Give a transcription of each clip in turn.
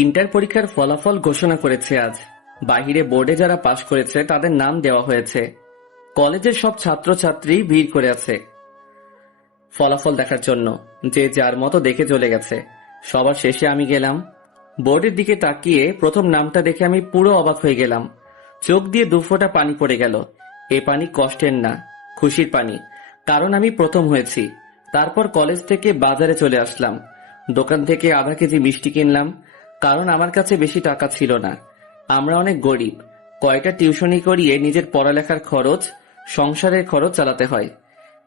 Inter পরীক্ষার ফলাফল ঘোষণা করেছে আজ। বাহিরে বোর্ডে যারা পাশ করেছে তাদের নাম দেওয়া হয়েছে। কলেজের সব ছাত্রছাত্রী ভিড় করে আছে ফলাফল দেখার জন্য। যে যার মতো দেখে চলে গেছে। সবার শেষে আমি গেলাম। বোর্ডের দিকে তাকিয়ে প্রথম নামটা দেখে আমি পুরো অবাক হয়ে গেলাম। চোখ দিয়ে দুফোঁটা পানি পড়ে গেল। এ পানি কষ্টের না, খুশির পানি। কারণ আমি প্রথম হয়েছি। তারপর কলেজ থেকে বাজারে চলে আসলাম। দোকান থেকে আধা কেজি মিষ্টি কিনলাম, কারণ আমার কাছে বেশি টাকা ছিল না। আমরা অনেক গরিব। কয়টা টিউশনি করিয়ে নিজের পড়ালেখার খরচ, সংসারের খরচ চালাতে হয়।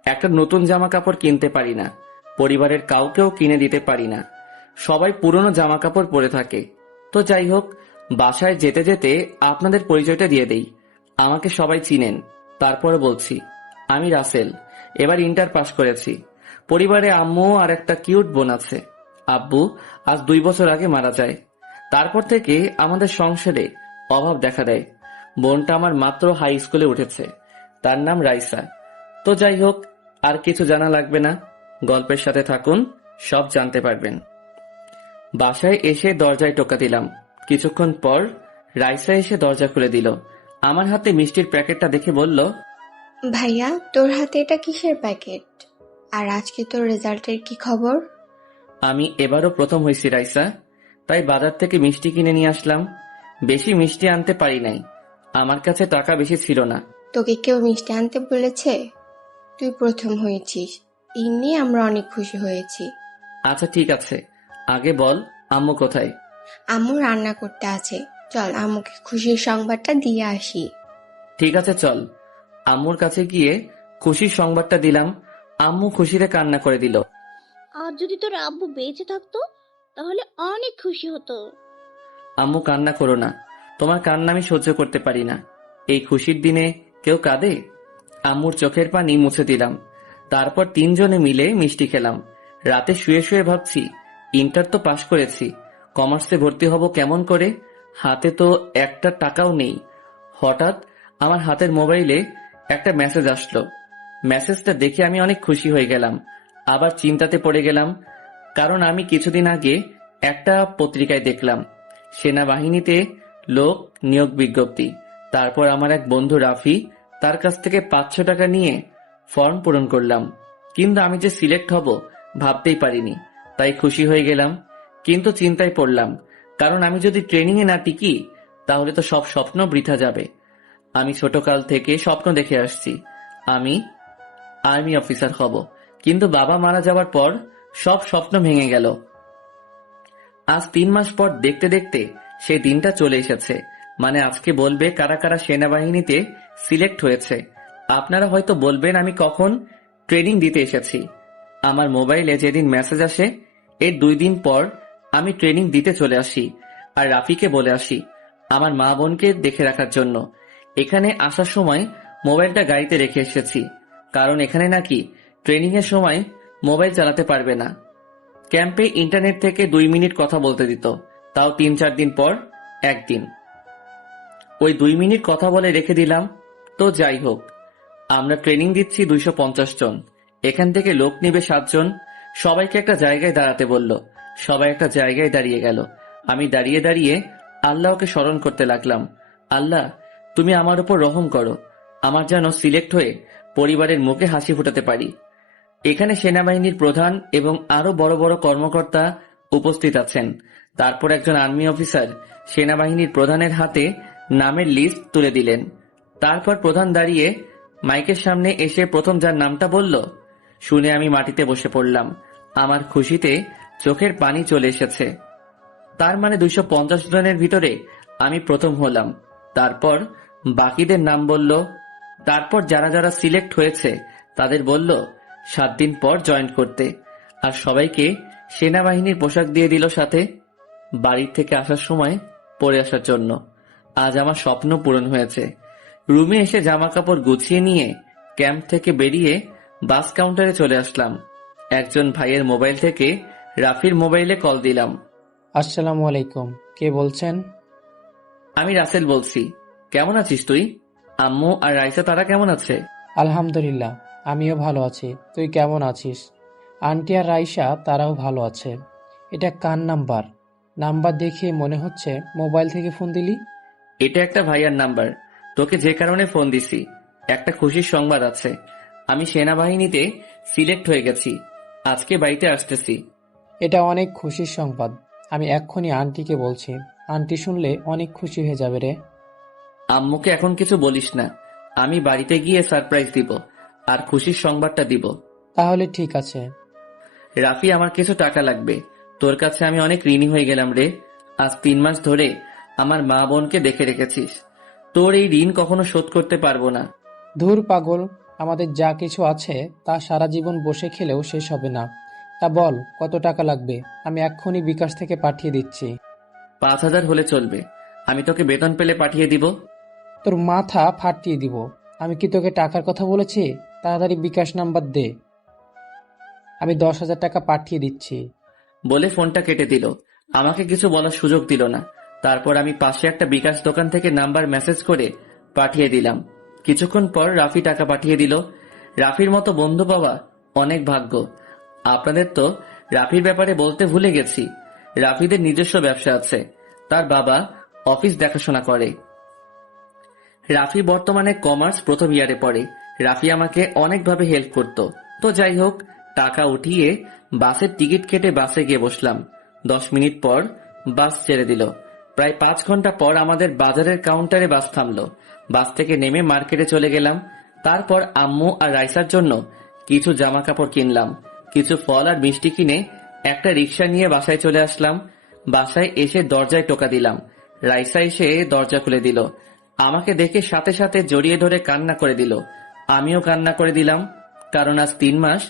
একটা নতুন জামা কাপড় কিনতে পারি না, পরিবারের কাউকেও কিনে দিতে পারি না। সবাই পুরনো জামা কাপড় পরে থাকে। তো যাই হোক, বাসায় যেতে যেতে আপনাদের পরিচয়টা দিয়ে দেই। আমাকে সবাই চিনেন। তারপরে বলছি, আমি রাসেল, এবার ইন্টার পাশ করেছি। পরিবারে আম্মু আর একটা কিউট বোন আছে। আব্বু আজ 2 বছর আগে মারা যায়। তারপর থেকে আমাদের সংসারে অভাব দেখা দেয়। বোনটা আমার মাত্র হাই স্কুলে উঠেছে। তার নাম রাইসা। তো যাই হোক, আর কিছু জানা লাগবে না। গল্পের সাথে থাকুন, সব জানতে পারবেন। বাসায় এসে দরজায় টোকা দিলাম। কিছুক্ষণ পর রাইসা এসে দরজা খুলে দিল। আমার হাতে মিষ্টির প্যাকেটটা দেখে বলল, ভাইয়া, তোর হাতে এটা কিসের প্যাকেট? আর আজকে তোর রেজাল্টের কি খবর? আমি এবারও প্রথম হয়েছি রাইসা, তাই বাজার থেকে মিষ্টি কিনে নিয়ে আসলাম। বেশি মিষ্টি আনতে পারি নাই, আমার কাছে টাকা বেশি ছিল না। তোকে কেউ মিষ্টি আনতে বলেছে? তুই প্রথম হয়েছিস, এই নিয়ে আমরা অনেক খুশি হয়েছি। আচ্ছা ঠিক আছে, আগে বল আম্মু কোথায়? আম্মু রান্না করতে আছে, চল আম্মুকে খুশির সংবাদটা দিয়ে আসি। ঠিক আছে চল। আম্মুর কাছে গিয়ে খুশির সংবাদটা দিলাম। আম্মু খুশিতে কান্না করে দিল। আর যদি তোর আব্বু বেঁচে থাকতো তাহলে অনেক খুশি হতো। আম্মু কান্না করো না, তোমার কান্না আমি সহ্য করতে পারি না। এই খুশির দিনে কেউ কাঁদে? আম্মুর চোখের পানি মুছে দিলাম। তারপর 3 জনে মিলে মিষ্টি খেলাম। রাতে শুয়ে শুয়ে ভাবছি, ইন্টার তো পাশ করেছি, কমার্সে ভর্তি হব কেমন করে? হাতে তো একটা টাকাও নেই। হঠাৎ আমার হাতের মোবাইলে একটা মেসেজ আসলো। মেসেজটা দেখে আমি অনেক খুশি হয়ে গেলাম। আবার চিন্তাতে পড়ে গেলাম, কারণ আমি কিছুদিন আগে একটা পত্রিকায় দেখলাম সেনাবাহিনীতে লোক নিয়োগ বিজ্ঞপ্তি। তারপর আমার এক বন্ধু রাফি, তার কাছ থেকে 500 টাকা নিয়ে ফর্ম পূরণ করলাম। কিন্তু আমি যে সিলেক্ট হব ভাবতেই পারিনি, তাই খুশি হয়ে গেলাম। কিন্তু চিন্তায় পড়লাম, কারণ আমি যদি ট্রেনিং এ না টিকি তাহলে তো সব স্বপ্ন বৃথা যাবে। আমি ছোটকাল থেকে স্বপ্ন দেখে আসছি আমি আর্মি অফিসার হব, কিন্তু বাবা মারা যাওয়ার পর সব স্বপ্ন ভেঙে গেল। আজ 3 মাস পর দেখতে দেখতে সেই দিনটা চলে এসেছে। মানে আজকে বলবে কারা কারা সেনাবাহিনীতে সিলেক্ট হয়েছে। আপনারা হয়তো বলবেন আমি কখন ট্রেনিং দিতে এসেছি। আমার মোবাইলে যেদিন মেসেজ আসে এর 2 দিন পর আমি ট্রেনিং দিতে চলে আসি। আর রাফিকে বলে আসি আমার মা বোনকে দেখে রাখার জন্য। এখানে আসার সময় মোবাইলটা গাড়িতে রেখে এসেছি, কারণ এখানে নাকি ট্রেনিং এর সময় মোবাইল চালাতে পারবে না। ক্যাম্পে ইন্টারনেট থেকে 2 মিনিট কথা বলতে দিত, তাও 3-4 দিন পর একদিন। ওই 2 মিনিট কথা বলে রেখে দিলাম। তো যাই হোক, আমরা ট্রেনিং দিচ্ছি 250 জন। এখান থেকে লোক নিবে 7 জন। সবাইকে একটা জায়গায় দাঁড়াতে বলল। সবাই একটা জায়গায় দাঁড়িয়ে গেল। আমি দাঁড়িয়ে দাঁড়িয়ে আল্লাহকে স্মরণ করতে লাগলাম। আল্লাহ, তুমি আমার উপর রহম করো, আমার যেন সিলেক্ট হয়ে পরিবারের মুখে হাসি ফোটাতে পারি। এখানে সেনাবাহিনীর প্রধান এবং আরো বড় বড় কর্মকর্তা উপস্থিত আছেন। তারপর একজন আর্মি অফিসার সেনাবাহিনীর প্রধানের হাতে নামের লিস্ট তুলে দিলেন। তারপর প্রধান দাঁড়িয়ে মাইকের সামনে এসে প্রথম যার নামটা বলল, শুনে আমি মাটিতে বসে পড়লাম। আমার খুশিতে চোখের পানি চলে এসেছে। তার মানে 250 জনের ভিতরে আমি প্রথম হলাম। তারপর বাকিদের নাম বলল। তারপর যারা যারা সিলেক্ট হয়েছে তাদের বলল 7 দিন পর জয়েন করতে। আর সবাইকে সেনাবাহিনীর পোশাক দিয়ে দিল সাথে, বাড়ির থেকে আসার সময় পরে আসার জন্য। আজ আমার স্বপ্ন পূরণ হয়েছে। রুমে এসে জামা কাপড় গুছিয়ে নিয়ে ক্যাম্প থেকে বেরিয়ে বাস কাউন্টারে চলে আসলাম। একজন ভাইয়ের মোবাইল থেকে রাফির মোবাইলে কল দিলাম। আসসালামু আলাইকুম, কে বলছেন? আমি রাসেল বলছি। কেমন আছিস তুই? আম্মু আর রাইসা তারা কেমন আছে? আলহামদুলিল্লাহ, আমিও ভালো আছি। তুই কেমন আছিস? আন্টি আর রাইসা তারাও ভালো আছে। এটা কার নাম্বার? নাম্বার দেখে মনে হচ্ছে মোবাইল থেকে ফোন দিলি। এটা একটা ভাইয়ার নাম্বার। তোকে যে কারণে ফোন দিছি, একটা খুশির সংবাদ আছে। আমি সেনাবাহিনীতে সিলেক্ট হয়ে গেছি। আজকে বাড়িতে আসতেছি। এটা অনেক খুশির সংবাদ। আমি এক্ষুনি আন্টিকে বলছি। আন্টি শুনলে অনেক খুশি হয়ে যাবে রে। আম্মুকে এখন কিছু বলিস না। আমি বাড়িতে গিয়ে সারপ্রাইজ দিব আর খুশির সংবাদটা দিব। তাহলে ঠিক আছে। রাফি, আমার কিছু টাকা লাগবে। তোর কাছে আমি অনেক ঋণী হয়ে গেলাম রে। আজ 3 মাস ধরে আমার মা বোনকে দেখে রেখেছিস। তোর এই ঋণ কখনো শোধ করতে পারবো না। ধুর পাগল, আমাদের যা কিছু আছে তা সারা জীবন বসে খেলেও শেষ হবে না। তা বল, কত টাকা লাগবে? আমি এক্ষুনি বিকাশ থেকে পাঠিয়ে দিচ্ছি। 5,000 হলে চলবে। আমি তোকে বেতন পেলে পাঠিয়ে দিব। তোর মাথা ফাটিয়ে দিব। আমি কি তোকে টাকার কথা বলেছি? তাড়াতাড়ি বিকাশ নাম্বার দে। আমি 10,000 টাকা পাঠিয়ে দিচ্ছি। বলে ফোনটা কেটে দিল। আমাকে কিছু বলার সুযোগ দিল না। তারপর আমি পাশে একটা বিকাশ দোকান থেকে নাম্বার মেসেজ করে পাঠিয়ে দিলাম। কিছুক্ষণ পর রাফি টাকা পাঠিয়ে দিল। রাফির মতো বন্ধু পাওয়া অনেক ভাগ্য। আপনাদের তো রাফির ব্যাপারে বলতে ভুলে গেছি। রাফিদের নিজস্ব ব্যবসা আছে। তার বাবা অফিস দেখাশোনা করে। রাফি বর্তমানে কমার্স প্রথম ইয়ারে পড়ে। রাফি আমাকে অনেকভাবে হেল্প করত। তো যাই হোক, টাকা উঠিয়ে বাসের টিকিট কেটে বাসে গিয়ে বসলাম। 10 মিনিট পর বাস ছেড়ে দিল। প্রায় 5 ঘন্টা পর আমাদের বাজারের কাউন্টারে বাস থামলো। বাস থেকে নেমে মার্কেটে চলে গেলাম। তারপর আম্মু আর রাইসার জন্য কিছু জামা কাপড় কিনলাম। কিছু ফল আর মিষ্টি কিনে একটা রিক্সা নিয়ে বাসায় চলে আসলাম। বাসায় এসে দরজায় টোকা দিলাম। রাইসা এসে দরজা খুলে দিল। আমাকে দেখে সাথে সাথে জড়িয়ে ধরে কান্না করে দিল। আমিও কান্না করে দিলাম, কারণ আজ 3 মাস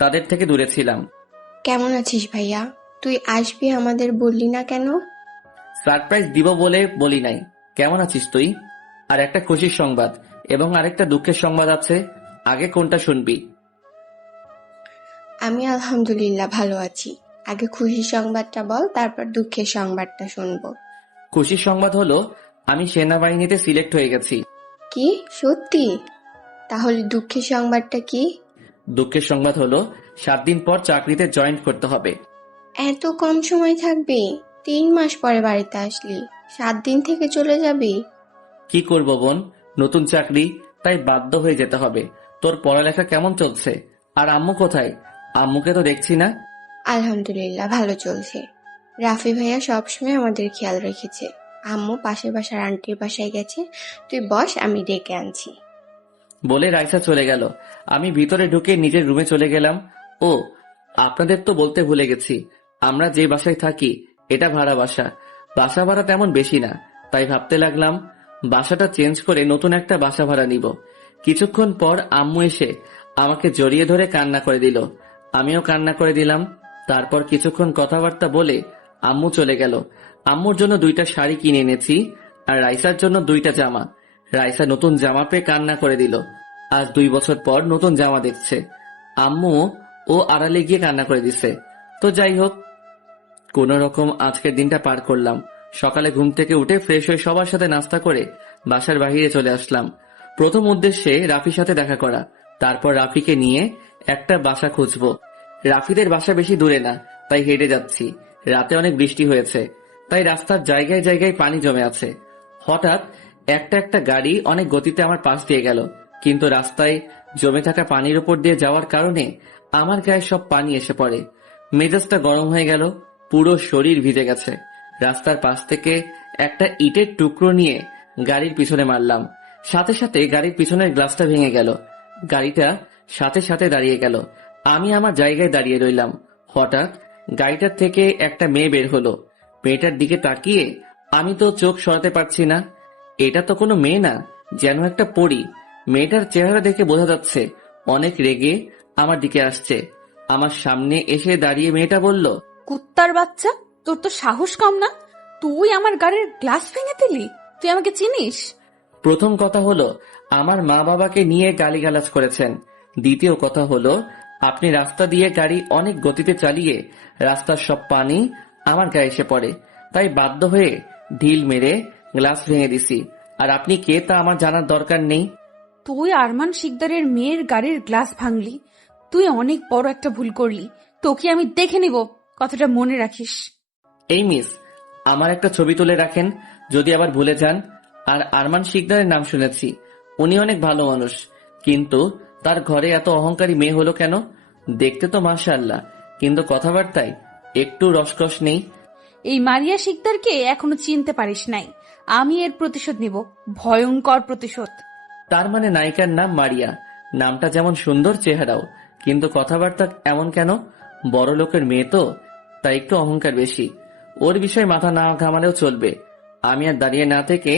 তাদের থেকে দূরে ছিলাম। কেমন আছিস ভাইয়া? তুই আসবি আমাদের বললি না কেন? সারপ্রাইজ দিব বলে বলি নাই। কেমন আছিস তুই? আর একটা খুশির সংবাদ এবং আরেকটা দুঃখের সংবাদ আছে। আগে কোনটা শুনবি? আমি আলহামদুলিল্লাহ ভালো আছি। আগে খুশির সংবাদটা বল, তারপর দুঃখের সংবাদটা শুনবো। খুশির সংবাদ হলো আমি সেনাবাহিনীতে সিলেক্ট হয়ে গেছি। কি, সত্যি? তাহলে দুঃখের সংবাদটা কি? দুঃখের সংবাদ হলো 7 দিন পর চাকরিতে জয়েন করতে হবে। এত কম সময় থাকবি? 3 মাস পরে বাড়িতে আসলি, 7 দিন থেকে চলে যাবি? কি করব বোন, নতুন চাকরি, তাই বাধ্য হয়ে যেতে হবে। তোর পড়ালেখা কেমন চলছে? আর আম্মু কোথায়? আম্মুকে তো দেখছি না। আলহামদুলিল্লাহ ভালো চলছে। রাফি ভাইয়া সবসময় আমাদের খেয়াল রেখেছে। আম্মু পাশের বাসার আন্টির বাসায় গেছে। তুই বস, আমি ডেকে আনছি। বলে রাইসা চলে গেল। আমি ভিতরে ঢুকে নিজের রুমে চলে গেলাম। ও, আপনাদের তো বলতে ভুলে গেছি, আমরা যে বাসায় থাকি এটা ভাড়া বাসা। বাসা ভাড়া তেমন বেশি না, তাই ভাবতে লাগলাম বাসাটা চেঞ্জ করে নতুন একটা বাসা ভাড়া নিব। কিছুক্ষণ পর আম্মু এসে আমাকে জড়িয়ে ধরে কান্না করে দিল। আমিও কান্না করে দিলাম। তারপর কিছুক্ষণ কথাবার্তা বলে আম্মু চলে গেল। আম্মুর জন্য 2টা শাড়ি কিনে এনেছি আর রাইসার জন্য 2টা জামা। রাইসা নতুন জামা পেয়ে কান্না করে দিল। আজ 2 বছর পর নতুন জামা দেখছে। আম্মু ও আড়ালে গিয়ে কান্না করে দিছে। তো যাই হোক, কোন রকম আজকের দিনটা পার করলাম। সকালে ঘুম থেকে উঠে ফ্রেশ হয়ে সবার সাথে নাস্তা করে বাসার বাইরে চলে আসলাম। প্রথম উদ্দেশ্যে রাফির সাথে দেখা করা। তারপর রাফিকে নিয়ে একটা বাসা খুঁজবো। রাফিদের বাসা বেশি দূরে না, তাই হেঁটে যাচ্ছি। রাতে অনেক বৃষ্টি হয়েছে, তাই রাস্তার জায়গায় জায়গায় পানি জমে আছে। হঠাৎ একটা গাড়ি অনেক গতিতে আমার পাশ দিয়ে গেল, কিন্তু রাস্তায় জমে থাকা পানির উপর দিয়ে যাওয়ার কারণে আমার গায়ে সব পানি এসে পড়ে। মেজাজটা গরম হয়ে গেল, পুরো শরীর ভিজে গেছে। রাস্তার পাশ থেকে একটা ইটের টুকরো নিয়ে গাড়ির পিছনে মারলাম। সাথে সাথে গাড়ির পিছনের গ্লাসটা ভেঙে গেল। গাড়িটা সাথে সাথে দাঁড়িয়ে গেল। আমি আমার জায়গায় দাঁড়িয়ে রইলাম। হঠাৎ গাড়িটার থেকে একটা মেয়ে বের হলো। মেয়েটার দিকে তাকিয়ে আমি তো চোখ সরাতে পারছি না। এটা তো কোনো মেয়ে না, যেন একটা পরী। মেয়েটার চেহারা দেখে বোঝা যাচ্ছে অনেক রেগে আমার দিকে আসছে। আমার সামনে এসে দাঁড়িয়ে মেয়েটা বলল, কুত্তার বাচ্চা, তোর তো সাহস কম না? তুই আমার গাড়ির গ্লাস ভেঙে দিলি? তুই আমাকে চিনিস? প্রথম কথা হলো আমার মা বাবাকে নিয়ে গালিগালাজ করেছেন। দ্বিতীয় কথা হলো আপনি রাস্তা দিয়ে গাড়ি অনেক গতিতে চালিয়ে রাস্তার সব পানি আমার গায়ে এসে পড়ে, তাই বাধ্য হয়ে ঢিল মেরে গ্লাস ভেঙে দিছি। আর আপনি কে তা আমার জানার দরকার নেই। তুই আরমান শিকদারের মেয়ের গাড়ির গ্লাস ভাঙলি? তুই অনেক বড় একটা ভুল করলি। তোকে আমি দেখে নিব, কথাটা মনে রাখিস। এই মিস, আমার একটা ছবি তুলে রাখেন, যদি আবার ভুলে যান। আর আরমান শিকদারের নাম শুনেছি, উনি অনেক ভালো মানুষ, কিন্তু তার ঘরে এত অহংকারী মেয়ে হলো কেন? দেখতে তো মাশাআল্লাহ, কিন্তু কথাবার্তায় একটু রসকস নেই। এই মারিয়া শিকদারকে এখনো চিনতে পারিস নাই। আমি এর প্রতিশোধ নিব, ভয়ঙ্কর প্রতিশোধ। তার মানে নায়িকার নাম মারিয়া, নামটা যেমন সুন্দর চেহারাও, কিন্তু কথাবার্তা এমন কেন? বড় লোকের মেয়ে তো, তাই একটু অহংকার বেশি। ওর বিষয়ে মাথা না ঘামালেও চলবে। আমি আর দাঁড়িয়ে না থেকে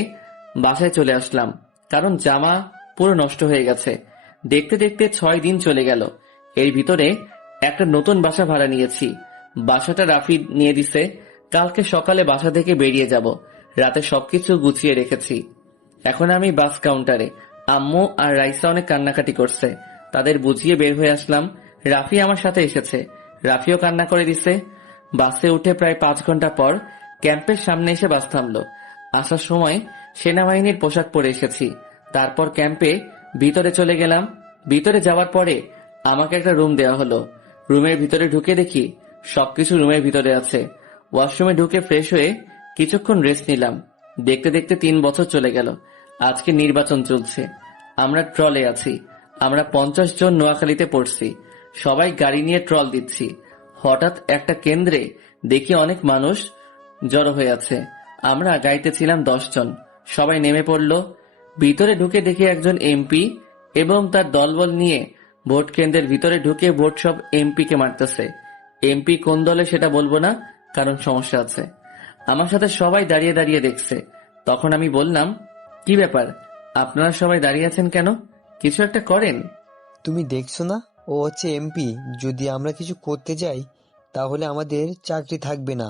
বাসায় চলে আসলাম, কারণ জামা পুরো নষ্ট হয়ে গেছে। দেখতে দেখতে 6 দিন চলে গেল। এর ভিতরে একটা নতুন বাসা ভাড়া নিয়েছি। বাসাটা রাফি নিয়ে দিছে। কালকে সকালে বাসা থেকে বেরিয়ে যাব। রাতে সবকিছু গুছিয়ে রেখেছি। এখন আমি বাস কাউন্টারে। আম্মু আর রাইসা অনেক কান্নাকাটি করছে, তাদের বুঝিয়ে বের হয়ে আসলাম। রাফি আমার সাথে এসেছে, রাফিও কান্না করে দিছে। বাসে উঠে প্রায় 5 ঘন্টা পর ক্যাম্পের সামনে এসে বাস থামলো। আসার সময় সেনাবাহিনীর পোশাক পরে এসেছি। তারপর ক্যাম্পে ভিতরে চলে গেলাম। ভিতরে যাওয়ার পরে আমাকে একটা রুম দেওয়া হলো। রুমের ভিতরে ঢুকে দেখি সবকিছু রুমের ভিতরে আছে। ওয়াশরুমে ঢুকে ফ্রেশ হয়ে কিছুক্ষণ রেস্ট নিলাম। দেখতে দেখতে 3 বছর চলে গেল। আজকে নির্বাচন চলছে, আমরা ট্রলে আছি। আমরা 50 জন নোয়াখালীতে পড়ছি, সবাই গাড়ি নিয়ে ট্রল দিচ্ছি। হঠাৎ একটা কেন্দ্রে দেখি অনেক মানুষ জড়ো হয়ে আছে। আমরা গাড়িতে ছিলাম 10 জন। সবাই নেমে পড়ল। ভিতরে ঢুকে দেখি একজন এমপি এবং তার দলবল নিয়ে ভোট কেন্দ্রের ভিতরে ঢুকে ভোট সব এমপি কে মারতেছে। এমপি কোন দলে সেটা বলবো না, কারণ সমস্যা আছে। আমার সাথে সবাই দাঁড়িয়ে দাঁড়িয়ে দেখছে। তখন আমি বললাম, কি ব্যাপার, আপনারা সবাই দাঁড়িয়ে আছেন কেন? কিছু একটা করেন। তুমি দেখছো না, ও হচ্ছে এমপি। যদি আমরা কিছু করতে যাই তাহলে আমাদের চাকরি থাকবে না।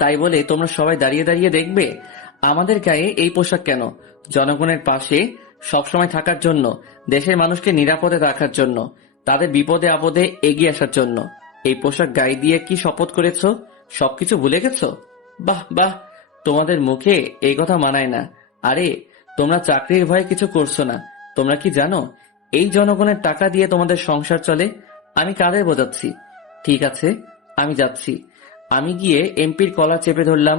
তাই বলে তোমরা সবাই দাঁড়িয়ে দাঁড়িয়ে দেখবে? আমাদের গায়ে এই পোশাক কেন? জনগণের পাশে সবসময় থাকার জন্য, দেশের মানুষকে নিরাপদে রাখার জন্য, তাদের বিপদে আপদে এগিয়ে আসার জন্য। এই পোশাক গায়ে দিয়ে কি শপথ করেছো? সবকিছু ভুলে গেছো? বাহ বাহ, তোমাদের মুখে এই কথা মানায় না। আরে, তোমরা চাকরির ভয়ে কিছু করছো না। তোমরা কি জানো এই জনগণের টাকা দিয়ে তোমাদের সংসার চলে? আমি কাদের বোঝাচ্ছি? ঠিক আছে, আমি যাচ্ছি। আমি গিয়ে এমপির কলার চেপে ধরলাম।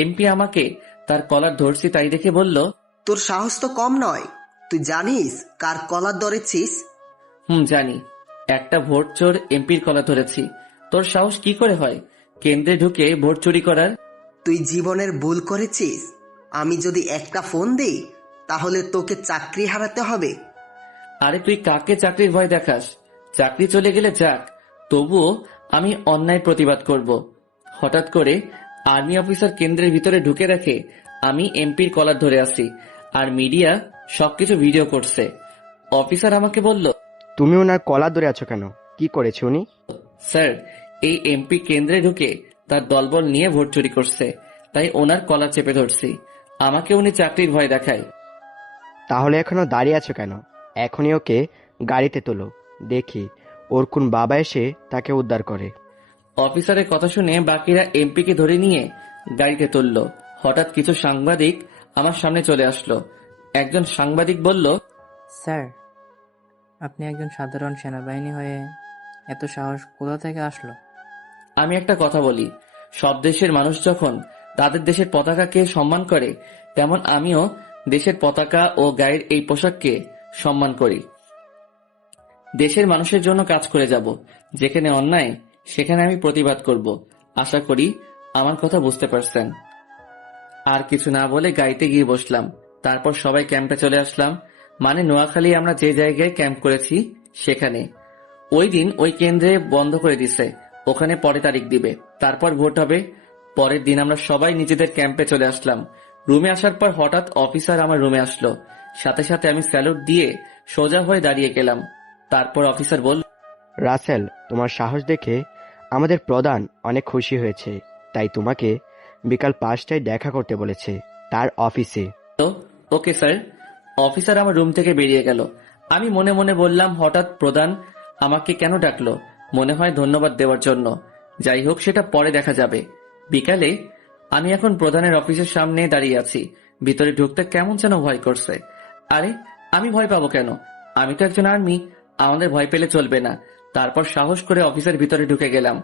এমপি আমাকে তার কলার ধরছি তাই দেখে বলল, তোর সাহস তো কম নয়। তুই জানিস কার কলার ধরেছিস? জানি। একটা ভোট চোর এমপির কলার ধরেছি। তোর সাহস কি করে হয় কেন্দ্রে ঢুকে ভোট চুরি করার? তুই জীবনের ভুল করেছিস। আমি যদি একটা ফোন দিই তাহলে তোকে চাকরি হারাতে হবে। আরে তুই কাকে চাকরির ভয় দেখাস? চাকরি চলে গেলে যাক, তবুও আমি অন্যায় প্রতিবাদ করব। হঠাৎ করে আর্মি অফিসার কেন্দ্রের ভিতরে ঢুকে রাখে আমি এমপির কলার ধরে আছি, আর মিডিয়া সবকিছু ভিডিও করছে। অফিসার আমাকে বলল, তুমি ওনার কলার ধরে আছো কেন? কি করেছে উনি? স্যার, এই এমপি কেন্দ্রে ঢুকে তার দলবল নিয়ে ভোট চুরি করছে, তাই ওনার কলার চেপে ধরছি। আমাকে উনি চাকরির ভয় দেখায়। তাহলে এখনো দাঁড়িয়ে আছো কেন? এখনই ওকে গাড়িতে তোলো, দেখি ওর কোন বাবা এসে তাকে উদ্ধার করে। অফিসারের কথা শুনে বাকিরা এমপিকে ধরে নিয়ে গাড়িতে তুলল। হঠাৎ কিছু সাংবাদিক আমার সামনে চলে আসলো। একজন সাংবাদিক বলল, স্যার, আপনি একজন সাধারণ সেনাবাহিনী হয়ে এত সাহস কোথা থেকে আসলো? আমি একটা কথা বলি, সব দেশের মানুষ যখন তাদের দেশের পতাকাকে সম্মান করে, তেমন আমিও দেশের পতাকা ও গায়ের এই পোশাককে সম্মান করি। দেশের মানুষের জন্য কাজ করে যাব। যেখানে অন্যায় সেখানে আমি প্রতিবাদ করব। আশা করি আমার কথা বুঝতে পারছেন। আর কিছু না বলে গাড়িতে গিয়ে বসলাম। তারপর সবাই ক্যাম্পে চলে আসলাম। মানে নোয়াখালী আমরা যে জায়গায় ক্যাম্প করেছি সেখানে। ওই দিন ওই কেন্দ্রে বন্ধ করে দিছে, ওখানে পরে তারিখ দিবে, তারপর ভোট হবে। পরের দিন আমরা সবাই নিজেদের ক্যাম্পে চলে আসলাম। রুমে আসার পর হঠাৎ অফিসার আমার রুমে আসলো। সাথে সাথে আমি স্যালুট দিয়ে সোজা হয়ে দাঁড়িয়ে গেলাম। তারপর অফিসার বলল, রাসেল, তোমার সাহস দেখে আমাদের প্রধান অনেক খুশি হয়েছে, তাই তোমাকে বিকাল 5টায় দেখা করতে বলেছে তার অফিসে। Okay sir. অফিসার আমার রুম থেকে বেরিয়ে গেল। আমি মনে মনে বললাম, হঠাৎ প্রধান আমাকে কেন ডাকলো? মনে হয় ধন্যবাদ দেওয়ার জন্য। যাই হোক, সেটা পরে দেখা যাবে। বিকালে আমি এখন প্রধানের অফিসের সামনে দাঁড়িয়ে আছি। ভিতরে ঢুকতে কেমন যেন ভয় করছে। আরে, আমি ভয় পাবো কেন? আমি তো একজন আর্মি, আমাদের ভয় পেলে চলবে না। তারপর সাহস করে অফিসের ভিতরে ঢুকে গেলাম।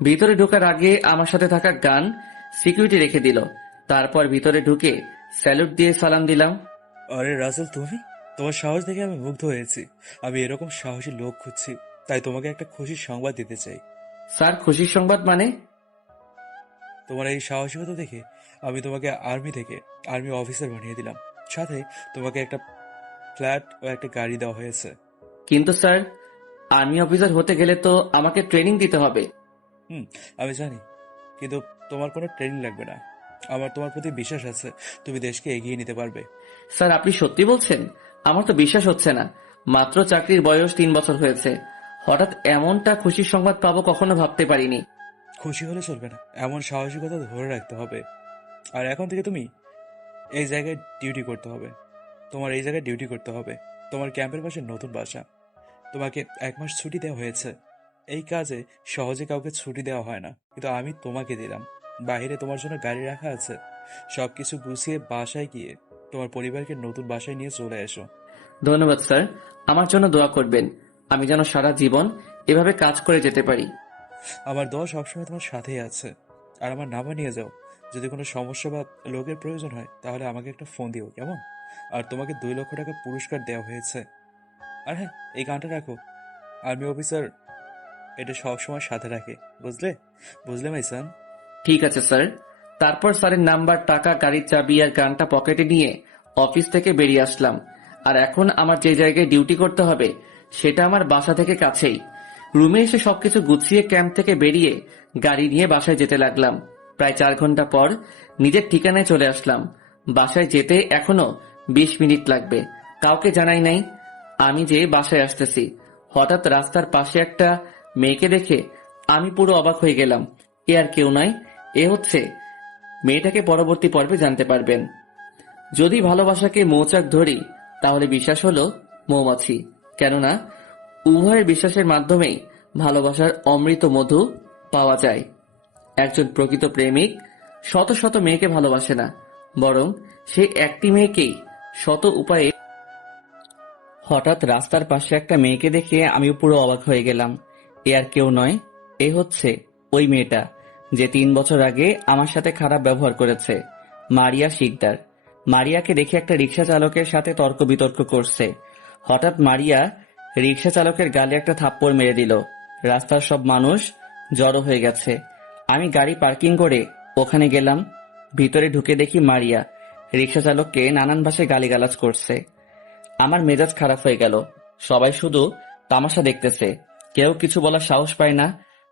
ভিতরে ঢোকার আগে আমার সাথে থাকা গান সিকিউরিটি রেখে দিল। তারপর ভিতরে ঢুকে স্যালুট দিয়ে সালাম দিলাম। আরে রাসেল, তুমি? তোমার সাহস দেখে আমি মুগ্ধ হয়েছি। আমি এরকম সাহসী লোক খুঁজছি, তাই তোমাকে একটা খুশির সংবাদ দিতে চাই। স্যার, খুশির সংবাদ মানে? তোমার এই সাহসিকতা দেখে আমি তোমাকে আর্মি অফিসার বানিয়ে দিলাম। সাথে তোমাকে একটা ফ্ল্যাট ও একটা গাড়ি দেওয়া হয়েছে। কিন্তু স্যার, আর্মি অফিসার হতে গেলে তো আমাকে ট্রেনিং দিতে হবে। আমি জানি, কিন্তু তোমার কোনো ট্রেনিং লাগবে না। আমার তোমার প্রতি বিশ্বাস আছে, তুমি দেশকে এগিয়ে নিতে পারবে। স্যার, আপনি সত্যি বলছেন? আমার তো বিশ্বাস হচ্ছে না। মাত্র চাকরির বয়স 3 বছর হয়েছে, হঠাৎ এমনটা খুশির সংবাদ পাবো কখনো ভাবতে পারিনি। খুশি হলে চলবে না, এমন সাহসিকতা ধরে রাখতে হবে। আর এখন থেকে তুমি এই জায়গায় ডিউটি করতে হবে। তোমার ক্যাম্পের পাশে নতুন বাসা। তোমাকে 1 মাস ছুটি দেওয়া হয়েছে। এই কাজে সহজে কাউকে ছুটি দেওয়া হয় না, কিন্তু আমি তোমাকে দিলাম। বাইরে তোমার জন্য গাড়ি রাখা আছে। সবকিছু গুছিয়ে বাসায় গিয়ে তোমার পরিবারকে নতুন বাসায় নিয়ে চলে এসো। ধন্যবাদ স্যার, আমার জন্য দোয়া করবেন। আমি যেন সারা জীবন এভাবে কাজ করে যেতে পারি। আমার দোয়া সবসময় তোমার সাথেই আছে। আর আমার নামও নিয়ে যাও। যদি কোনো সমস্যা বা লোকের প্রয়োজন হয় তাহলে আমাকে একটা ফোন দিও, কেমন? আর তোমাকে 2 লক্ষ টাকা পুরস্কার দেওয়া হয়েছে। আর হ্যাঁ, এই গানটা রাখো। আর্মি অফিসার এটা সবসময় সাথে রাখে, বুঝলে মাইসান? ঠিক আছে স্যার। তারপর স্যারের নাম্বার, টাকা, গাড়ির চাবি আর গানটা পকেটে নিয়ে অফিস থেকে বেরিয়ে আসলাম। আর এখন আমার যে জায়গায় ডিউটি করতে হবে সেটা আমার বাসা থেকে কাছেই। রুমে এসে সবকিছু গুছিয়ে ক্যাম্প থেকে বেরিয়ে গাড়ি নিয়ে বাসায় যেতে লাগলাম। প্রায় 4 ঘন্টা পর নিজের ঠিকানায় চলে আসলাম। বাসায় যেতে এখনো 20 মিনিট লাগবে। কাউকে জানাই নাই আমি যে বাসায় আসতেছি। হঠাৎ রাস্তার পাশে একটা মেয়েকে দেখে আমি পুরো অবাক হয়ে গেলাম। এ আর কেউ নয়, এ হচ্ছে মেয়েটাকে পরবর্তী পর্বে জানতে পারবেন। যদি ভালোবাসাকে মৌচাক ধরি তাহলে বিশ্বাস হলো মৌমাছি, কেননা উভয়ের বিশ্বাসের মাধ্যমেই ভালোবাসার অমৃত মধু পাওয়া যায়। একজন প্রকৃত প্রেমিক শত শত মেয়েকে ভালোবাসে না, বরং সে একটি মেয়েকেই শত উপায়ে। হঠাৎ রাস্তার পাশে একটা মেয়েকে দেখে আমি পুরো অবাক হয়ে গেলাম। এ আর কেউ নয়, এ হচ্ছে ওই মেয়েটা যে 3 বছর আগে আমার সাথে খারাপ ব্যবহার করেছে, মারিয়া শিকদার। মারিয়াকে দেখে একটা রিকশা চালকের সাথে তর্ক বিতর্ক করছে। হঠাৎ মারিয়া রিকশা চালকের গালে একটা থাপ্পড় মেরে দিল। রাস্তার সব মানুষ জড়ো হয়ে গেছে। আমি গাড়ি পার্কিং করে ওখানে গেলাম। ভিতরে ঢুকে দেখি মারিয়া রিকশা চালককে নানান ভাষায় গালিগালাজ করছে। আমার মেজাজ খারাপ হয়ে গেল। সবাই শুধু তামাশা দেখতেছে, কেউ কিছু বলার সাহস পায় না,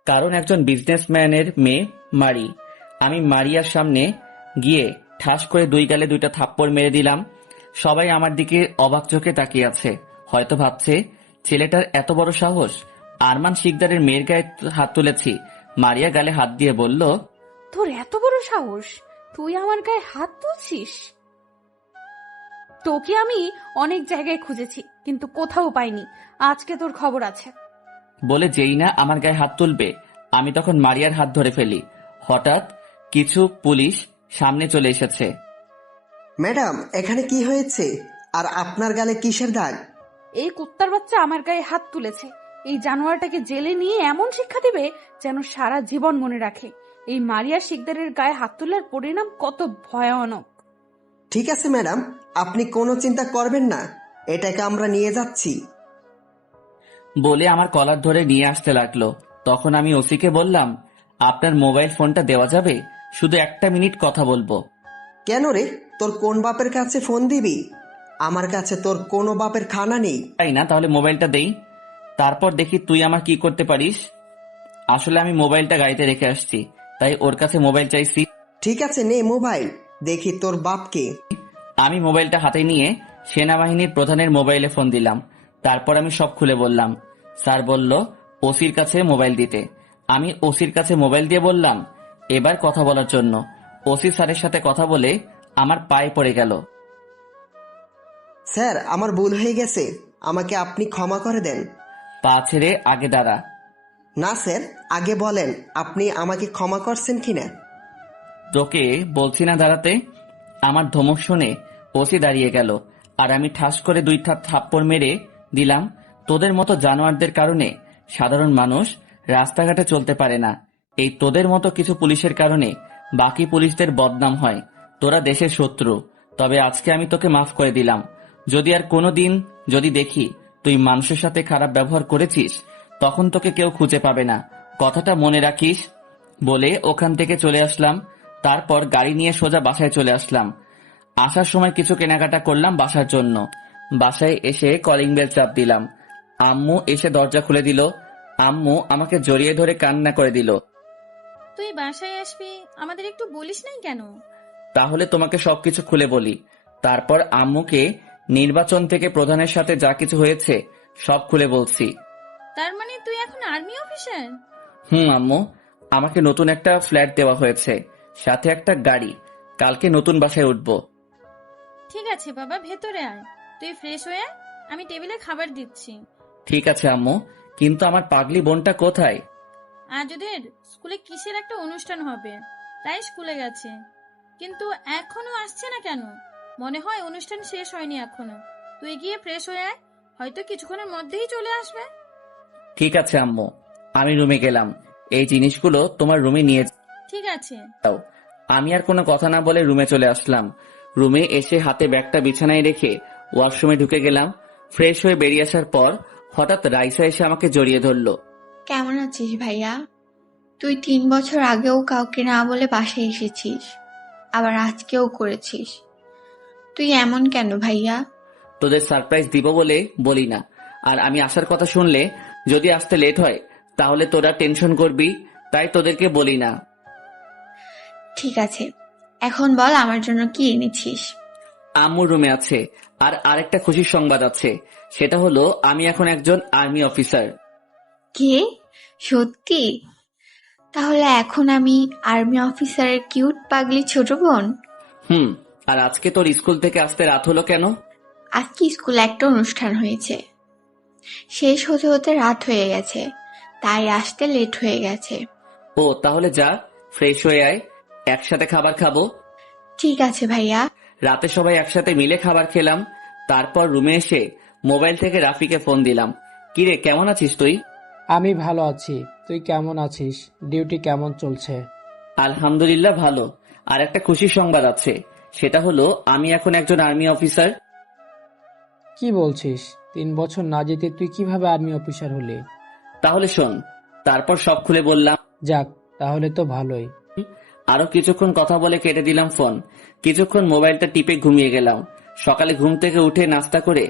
কারণ একজন বিজনেসম্যানের মেয়ে মারি। আমি মারিয়ার সামনে গিয়ে ঠাস করে 2 গালে 2টা থাপ্পড় মেরে দিলাম। সবাই আমার দিকে অবাক চোখে তাকিয়ে আছে। হয়তো ভাবছে ছেলেটার এত বড় সাহস। আরমান শিকদারের মেয়ের গায়ে হাত তুলেছি। মারিয়া গালে হাত দিয়ে বলল, তোর এত বড় সাহস, তুই আমার গায়ে হাত তুলছিস? তোকে আমি অনেক জায়গায় খুঁজেছি, কিন্তু কোথাও পাইনি। আজকে তোর খবর আছে। বলে যেই না আমার গায়ে হাত তুলবে আমি তখন মারিয়ার হাত ধরে ফেলি। হঠাৎ কিছু পুলিশ সামনে চলে এসেছে। ম্যাডাম, এখানে কি হয়েছে? আর আপনার গালে কিসের দাগ? এই কুত্তার বাচ্চা আমার গায়ে হাত তুলেছে। এই জানোয়ারটাকে জেলে নিয়ে এমন শিক্ষা দিবে যেন সারা জীবন মনে রাখে এই মারিয়া শিকদারের গায়ে হাত তোলার পরিণাম কত ভয়ানক। ঠিক আছে ম্যাডাম, আপনি কোনো চিন্তা করবেন না, এটাকে আমরা নিয়ে যাচ্ছি। বলে আমার কলার ধরে নিয়ে আসতে লাগলো। তখন আমি ওসিকে বললাম, আপনার মোবাইল ফোনটা দেওয়া যাবে? শুধু 1 মিনিট কথা বলবো। কেন রে, তোর কোন বাপের কাছে ফোন দিবি? আমার কাছে তোর কোনো বাপের খানা নেই। তাই না, তাহলে মোবাইলটা দেই, তারপর দেখি তুই আমার কি করতে পারিস। আসলে আমি মোবাইলটা গাড়িতে রেখে আসছি, তাই ওর কাছে মোবাইল চাইছি। ঠিক আছে, নে মোবাইল, দেখি তোর বাপকে। আমি মোবাইলটা হাতে নিয়ে সেনাবাহিনীর প্রধানের মোবাইলে ফোন দিলাম। তারপর আমি সব খুলে বললাম। স্যার বলল ওসির কাছে মোবাইল দিতে। আমি ওসির কাছে মোবাইল দিয়ে বললাম, এবার কথা বলার জন্য। ওসি স্যারের সাথে কথা বলে আমার পায়ে পড়ে গেল। স্যার, আমার ভুল হয়ে গেছে, আমাকে আপনি ক্ষমা করে দেন। পা ছেড়ে আগে দাঁড়া। না স্যার, আগে বলেন আপনি আমাকে ক্ষমা করছেন কিনা। তোকে বলছি না দাঁড়াতে। আমার ধমক শুনে ওসি দাঁড়িয়ে গেল, আর আমি ঠাস করে 2টা থাপ্পড় মেরে দিলাম। তোদের মতো জানোয়ারদের কারণে সাধারণ মানুষ রাস্তাঘাটে চলতে পারে না। এই তোদের মতো কিছু পুলিশের কারণে বাকি পুলিশদের বদনাম হয়, তোরা দেশের শত্রু। তবে আজকে আমি তোকে মাফ করে দিলাম। যদি আর কোনোদিন যদি দেখি তুই মানুষের সাথে খারাপ ব্যবহার করেছিস, তখন তোকে কেউ খুঁজে পাবে না, কথাটা মনে রাখিস। বলে ওখান থেকে চলে আসলাম। তারপর গাড়ি নিয়ে সোজা বাসায় চলে আসলাম। আসার সময় কিছু কেনাকাটা করলাম বাসার জন্য। বাসায় এসে কলিং বেল চাপ দিলাম। আম্মু এসে দরজা খুলে দিল। আম্মু আমাকে জড়িয়ে ধরে কান্না করে দিল। তুই বাসায় আসবি, আমাদের একটু বলিস নাই কেন? তাহলে তোমাকে সবকিছু খুলে বলি। তারপর আম্মুকে নির্বাচন থেকে প্রধানের সাথে যা কিছু হয়েছে সব খুলে বলছি। তার মানে তুই এখন আর্মি অফিসার? আম্মু, আমাকে নতুন একটা ফ্ল্যাট দেওয়া হয়েছে, সাথে একটা গাড়ি। কালকে নতুন বাসায় উঠবো। ঠিক আছে বাবা, ভেতরে আয়, তুই ফ্রেশ হয়ে আয়, আমি টেবিলে খাবার দিচ্ছি। ঠিক আছে আম্মু, কিন্তু আমার পাগলি বোনটা কোথায়? আজ ওদের স্কুলে কিসের একটা অনুষ্ঠান হবে, তাই স্কুলে গেছে। কিন্তু এখনো আসছে না কেন? মনে হয় অনুষ্ঠান শেষ হয়নি এখনো। তুই গিয়ে ফ্রেশ হয়ে আয়, হয়তো কিছুক্ষণের মধ্যেই চলে আসবে। ঠিক আছে আম্মু, আমি রুমে গেলাম। এই জিনিসগুলো তোমার রুমে নিয়ে ঠিক আছে। যাও। আমি আর কোনো কথা না বলে রুমে চলে আসলাম। রুমে এসে হাতে ব্যাগটা বিছানায় রেখে ওয়াশরুমে ঢুকে গেলাম। ফ্রেশ হয়ে বেরিয়ে আসার পর হঠাৎ রাইসা এসে আমাকে জড়িয়ে ধরলো। কেমন আছিস ভাইয়া? তুই 3 বছর আগেও কাউকে না বলে বাসায় এসেছিস, আবার আজকেও করেছিস। তুই এমন কেন ভাইয়া? তোদের সারপ্রাইজ দিব বলে বলি না, আর আমি আসার কথা শুনলে যদি আসতে লেট হয় তাহলে তোরা টেনশন করবি, তাই তোদেরকে বলি না। ঠিক আছে, এখন বল আমার জন্য কি এনেছিস? আম্মুর রুমে আছে, আর আরেকটা খুশির সংবাদ আছে। সেটা হলো আমি এখন একজন আর্মি অফিসার। কে? সত্যি? তাহলে এখন আমি আর্মি অফিসারের কিউট পাগলি ছোট বোন? আর আজকে তোর স্কুল থেকে আসতে রাত হলো কেন? আজকে স্কুলে একটা অনুষ্ঠান হয়েছে, শেষ হতে হতে রাত হয়ে গেছে, তাই আসতে লেট হয়ে গেছে। ও, তাহলে যা, ফ্রেশ হয়ে আয়, একসাথে খাবার খাবো। ঠিক আছে ভাইয়া। রাতে সবাই একসাথে মিলে খাবার খেলাম। তারপর রুমে এসে মোবাইল থেকে রাফিকে ফোন দিলাম। কিরে, কেমন আছিস তুই? আমি ভালো আছি, তুই কেমন আছিস? ডিউটি কেমন চলছে? আলহামদুলিল্লাহ ভালো। আর একটা খুশির সংবাদ আছে, সেটা হলো আমি এখন একজন আর্মি অফিসার। কি বলছিস? 3 বছর না যেতে তুই কিভাবে আর্মি অফিসার হলি? তাহলে শোন, তারপর সব খুলে বললাম। যাক, তাহলে তো ভালোই। আরো কিছুক্ষণ কথা বলে কেটে দিলাম ফোন। কিছুক্ষণ মোবাইলটা টিপে ঘুমিয়ে গেলাম। সকালে ঘুম থেকে উঠে নাস্তা করে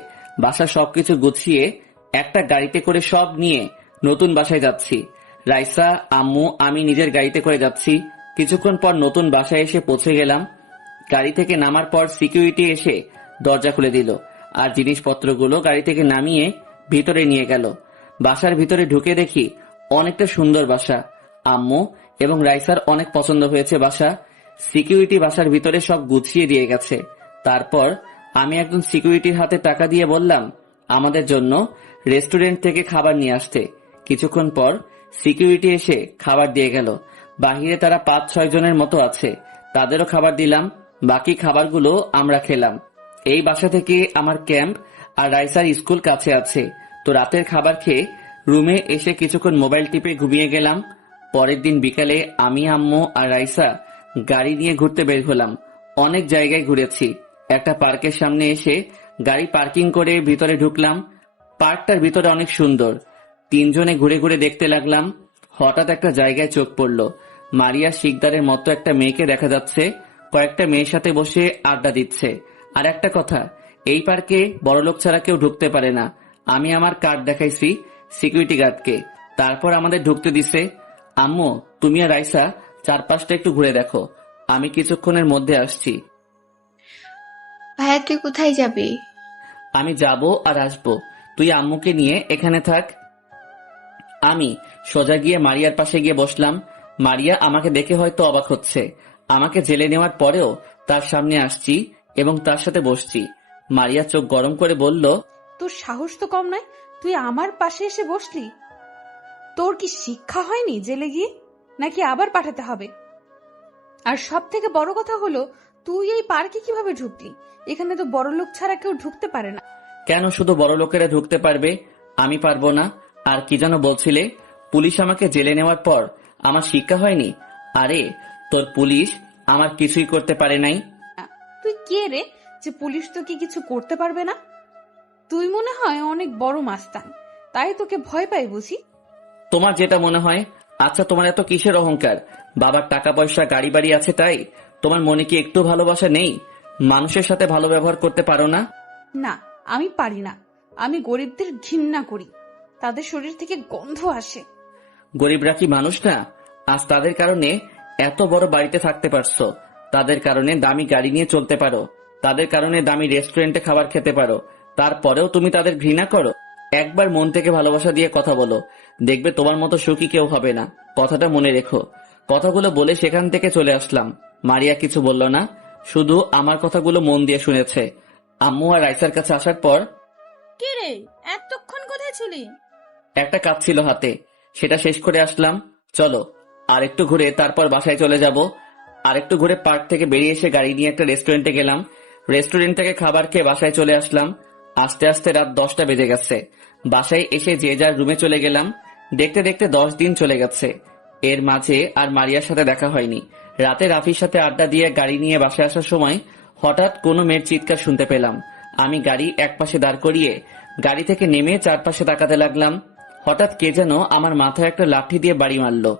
বাসা সবকিছু গুছিয়ে একটা গাড়িতে করে সব নিয়ে নতুন বাসায় যাচ্ছি। রাইসা, আম্মু, আমি নিজের গাড়িতে করে যাচ্ছি। কিছুক্ষণ পর নতুন বাসায় এসে পৌঁছে গেলাম। গাড়ি থেকে নামার পর সিকিউরিটি এসে দরজা খুলে দিল, আর জিনিসপত্রগুলো গাড়ি থেকে নামিয়ে ভিতরে নিয়ে গেল। বাসার ভিতরে ঢুকে দেখি অনেকটা সুন্দর বাসা। আম্মু এবং রাইসার অনেক পছন্দ হয়েছে বাসা। সিকিউরিটি বাসার ভিতরে সব গুছিয়ে দিয়ে গেছে। তারপর আমি একজন সিকিউরিটির হাতে টাকা দিয়ে বললাম আমাদের জন্য রেস্টুরেন্ট থেকে খাবার নিয়ে আসতে। কিছুক্ষণ পর সিকিউরিটি এসে খাবার দিয়ে গেল। বাহিরে তারা 5-6 জনের মতো আছে, তাদেরও খাবার দিলাম। বাকি খাবারগুলো আমরা খেলাম। এই বাসা থেকে আমার ক্যাম্প আর রাইসার স্কুল কাছে আছে। তো রাতের খাবার খেয়ে রুমে এসে কিছুক্ষণ মোবাইল টিপে ঘুমিয়ে গেলাম। পরের দিন বিকালে আমি, আম্মু আর রাইসা গাড়ি নিয়ে ঘুরতে বের হলাম। অনেক জায়গায় ঘুরেছি। একটা পার্কের সামনে এসে গাড়ি পার্কিং করে ভিতরে ঢুকলাম। পার্কটার ভিতরে অনেক সুন্দর। 3 জনে ঘুরে ঘুরে দেখতে লাগলাম। হঠাৎ একটা জায়গায় চোখ পড়লো। মারিয়া শিকদারের মতো একটা মেয়েকে দেখা যাচ্ছে, কয়েকটা মেয়ের সাথে বসে আড্ডা দিচ্ছে। আর একটা কথা, এই পার্কে বড়লোক ছাড়া কেউ ঢুকতে পারে না। আমি আমার কার্ড দেখাইছি সিকিউরিটি গার্ডকে, তারপর আমাদের ঢুকতে দিছে। আম্মু, তুমি আর রাইসা চারপাশটা একটু ঘুরে দেখো, আমি কিছুক্ষণের মধ্যে আসছি। ভাইয়া তুই কোথায় যাবি? আমি যাব আর আসবো, তুই আম্মুকে নিয়ে এখানে থাক। আমি সোজা গিয়ে মারিয়ার পাশে গিয়ে বসলাম। মারিয়া আমাকে দেখে হয়তো অবাক হচ্ছে। আমাকে জেলে নেওয়ার পরেও তার সামনে আসছি এবং তার সাথে বসছি। মারিয়া চোখ গরম করে বলল, তোর সাহস তো কম নয়, তুই আমার পাশে এসে বসলি। তোর কি শিক্ষা হয়নি জেলে গিয়ে, নাকি আবার পাঠাতে হবে? আর সব থেকে বড় কথা হলো, তুই এই পার্কে কিভাবে ঢুকলি? এখানে তো বড় লোক ছাড়া কেউ ঢুকতে পারে না। কেন শুধু বড় লোকেরা ঢুকতে পারবে, আমি পারবো না? আর কি যেন বলছিলে? পুলিশ আমাকে জেলে নেওয়ার পর আমার শিক্ষা হয়নি? আরে তোর পুলিশ আমার কিছুই করতে পারে নাই। তুই কে রে যে পুলিশ তোকে কিছু করতে পারবে না? তুই মনে হয় অনেক বড় মাস্তান, তাই তোকে ভয় পাই বুঝি। তোমার যেটা মনে হয়। আচ্ছা, তোমার এত কিসের অহংকার? বাবার টাকা পয়সা গাড়ি বাড়ি আছে তাই তোমার মনে কি একটু ভালোবাসা নেই? মানুষের সাথে ভালো ব্যবহার করতে পারো না? না, আমি পারি না। আমি গরিবদের ঘৃণা করি, তাদের শরীর থেকে গন্ধ আসে। গরিবরা কি মানুষ না? আজ তাদের কারণে এত বড় বাড়িতে থাকতে পারছো, তাদের কারণে দামি গাড়ি নিয়ে চলতে পারো, তাদের কারণে দামি রেস্টুরেন্টে খাবার খেতে পারো, তারপরেও তুমি তাদের ঘৃণা করো। একবার মন থেকে ভালোবাসা দিয়ে কথা বলো, দেখবে তোমার মতো সুখী কেউ হবে না। কথাটা মনে রেখো। কথাগুলো বলে সেখান থেকে চলে আসলাম। মারিয়া কিছু বলল না, শুধু আমার কথাগুলো মন দিয়ে শুনেছে। আম্মু আর রাইসার কাছে আসার পর, কে রে, এতক্ষণ কোথায় ছিলি? একটা কাজ ছিল হাতে, সেটা শেষ করে আসলাম। চলো আর একটু ঘুরে তারপর বাসায় চলে যাব। আর একটু ঘুরে পার্ক থেকে বেরিয়ে এসে গাড়ি নিয়ে একটা রেস্টুরেন্টে গেলাম। রেস্টুরেন্ট থেকে খাবার খেয়ে বাসায় চলে আসলাম। আস্তে আস্তে রাত 10টা বেজে গেছে। বাসায় এসে যে যার রুমে চলে গেলাম। দেখতে দেখতে 10 দিন চলে গেছে। এর মাঝে আর মারিয়ার সাথে দেখা হয়নি। রাতে রাফির সাথে আড্ডা দিয়ে গাড়ি নিয়ে বাসায় আসার সময় হঠাৎ কোনো মেয়ের চিৎকার শুনতে পেলাম। আমি গাড়ি একপাশে দাঁড় করিয়ে গাড়ি থেকে নেমে চারপাশে তাকাতে লাগলাম। হঠাৎ কে যেন আমার মাথায় একটা লাঠি দিয়ে বাড়ি মারলো।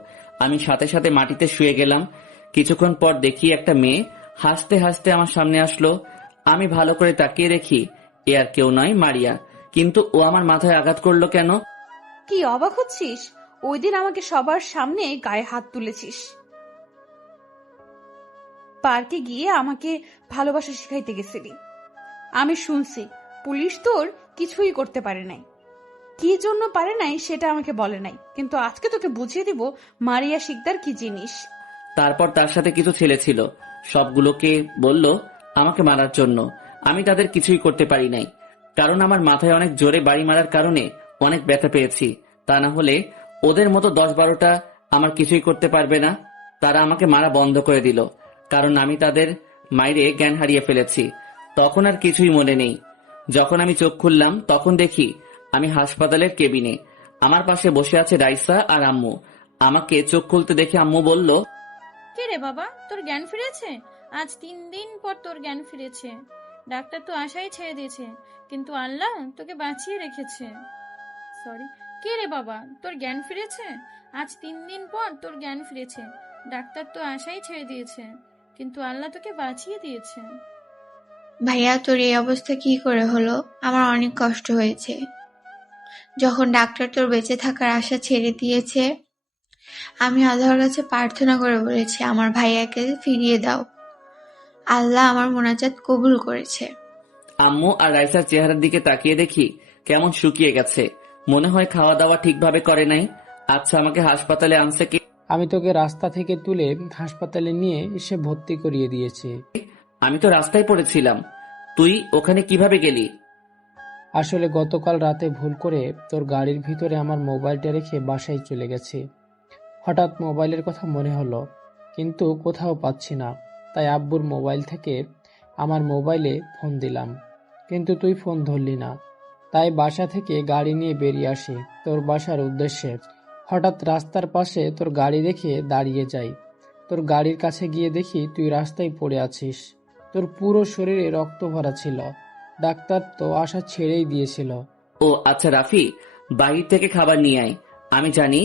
আমি সাথে সাথে মাটিতে শুয়ে গেলাম। কিছুক্ষণ পর দেখি একটা মেয়ে হাসতে হাসতে আমার সামনে আসলো। আমি ভালো করে তাকিয়ে দেখি এ আর কেউ নয়, মারিয়া। কিন্তু ও আমার মাথায় আঘাত করলো কেন? কি অবাক হচ্ছিস? ওই দিন আমাকে সবার সামনে গায়ে হাত তুলেছিস। পার্কে গিয়ে আমাকে ভালোবাসা শিখাইতে গেছিলি। আমি শুনছি পুলিশ তোর কিছুই করতে পারে নাই। কি জন্য পারে নাই সেটা আমাকে বলে নাই, কিন্তু আজকে তোকে বুঝিয়ে দিব মারিয়া শিকদার কি জিনিস। তারপর তার সাথে কিছু ছেলে ছিল, সবগুলোকে বলল আমাকে মারার জন্য। আমি তাদের কিছুই করতে পারি নাই, কারণ আমার মাথায় অনেক জোরে বাড়ি মারার কারণে অনেক ব্যথা পেয়েছি। তা না হলে ওদের মতো 10-12টা আমার কিছুই করতে পারবে না। তারা আমাকে মারা বন্ধ করে দিল, কারণ আমি তাদের মাইরে জ্ঞান হারিয়ে ফেলেছি। তখন আর কিছুই মনে নেই। যখন আমি চোখ খুললাম তখন দেখি আমি হাসপাতালের কেবিনে। আমার পাশে বসে আছে রাইসা আর আম্মু। আমাকে চোখ খুলতে দেখে আম্মু বলল, কে রে বাবা, তোর জ্ঞান ফিরেছে? আজ 3 দিন পর তোর জ্ঞান ফিরেছে। ডাক্তার তো আশাই ছেড়ে দিয়েছে, কিন্তু আল্লাহ তোকে বাঁচিয়ে রেখেছে। সরি। কে রে বাবা, তোর জ্ঞান ফিরেছে? আজ 3 দিন পর তোর জ্ঞান ফিরেছে। ডাক্তার তো আশাই ছেড়ে দিয়েছে, কিন্তু আল্লাহ তোকে বাঁচিয়ে দিয়েছে। ভাইয়া, তোর এই অবস্থা কি করে হলো? আমার অনেক কষ্ট হয়েছে। যখন ডাক্তার তোর বেঁচে থাকার আশা ছেড়ে দিয়েছে, আমি আল্লাহর কাছে প্রার্থনা করে বলেছি আমার ভাইয়াকে ফিরিয়ে দাও। আল্লাহ আমার মোনাজাত কবুল করেছে। আম্মু আর রাইসার চেহারার দিকে তাকিয়ে দেখি কেমন শুকিয়ে গেছে। মনে হয় খাওয়া দাওয়া ঠিকভাবে করে নাই। আচ্ছা, আমাকে হাসপাতালে আনছে কে? আমি তোকে রাস্তা থেকে তুলে হাসপাতালে নিয়ে এসে ভর্তি করিয়ে দিয়েছি। আমি তো রাস্তায় পড়েছিলাম, তুই ওখানে কিভাবে গেলি? আসলে গতকাল রাতে ভুল করে তোর গাড়ির ভিতরে আমার মোবাইলটা রেখে বাসায় চলে গেছি। হঠাৎ মোবাইলের কথা মনে হলো, কিন্তু কোথাও পাচ্ছি না। তাই আব্বুর মোবাইল থেকে আমার মোবাইলে ফোন দিলাম, কিন্তু তুই ফোন ধরলি না। তাই বাসা থেকে গাড়ি নিয়ে বেরিয়ে আসি তোর বাসার উদ্দেশ্যে। হঠাৎ রাস্তার পাশে তোর গাড়ি দেখে দাঁড়িয়ে যাই। তোর গাড়ির কাছে গিয়ে দেখি তুই রাস্তায় পড়ে আছিস। তোর পুরো শরীরে রক্ত ভরা ছিল। ডাক্তার তো আশা ছেড়েই দিয়েছিল। ও আচ্ছা রাফি, বাইরে থেকে খাবার নিয়ে আয়। আমি জানি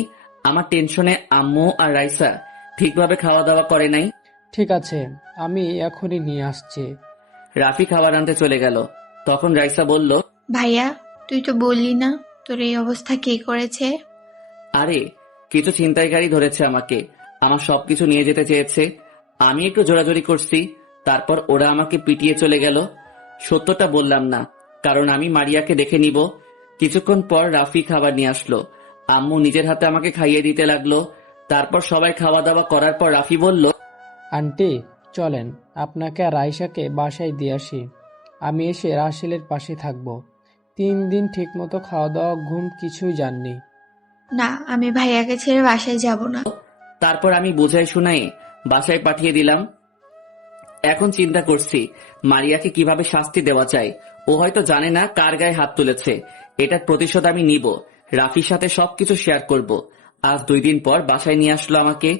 আমার টেনশনে আম্মু আর রাইসা ঠিকভাবে খাওয়া দাওয়া করে নাই। ঠিক আছে, আমি এখনই নিয়ে আসছি। রাফি খাবার আনতে চলে গেল। তখন রাইসা বলল, ভাইয়া, তুই তো বললি না তোর এই অবস্থা কে করেছে? আরে কিছু ছিনতাইকারী ধরেছে আমাকে, আমার সবকিছু নিয়ে যেতে চেয়েছে। আমি একটু জোরাজোরি করছি, তারপর ওরা আমাকে পিটিয়ে চলে গেল। সত্যটা বললাম না, কারণ আমি মারিয়াকে দেখে নিব। কিছুক্ষণ পর রাফি খাবার নিয়ে আসলো। আম্মু নিজের হাতে আমাকে খাইয়ে দিতে লাগলো। তারপর সবাই খাওয়া দাওয়া করার পর রাফি বলল, আন্টি চলেন, আপনাকে আর রাইসাকে বাসায় দিয়ে আসি। আমি এসে রাসেলের পাশে থাকবো। 3 দিন ঠিকমতো খাওয়া দাওয়া ঘুম কিছুই যাননি। না, আমি ভাইয়াকে ছেড়ে বাসায় যাব না। তারপর আমি বুঝাই শুনাই বাসায় পাঠিয়ে দিলাম। এখন চিন্তা করছি মারিয়াকে কিভাবে শাস্তি দেওয়া যায়। ও হয়তো জানে না কার গায়ে হাত তুলেছে। এটার প্রতিশোধ আমি নিব। রাফির সাথে সবকিছু শেয়ার করব। আজ 2 দিন পর বাসায় নিয়ে আসলো আমাকে।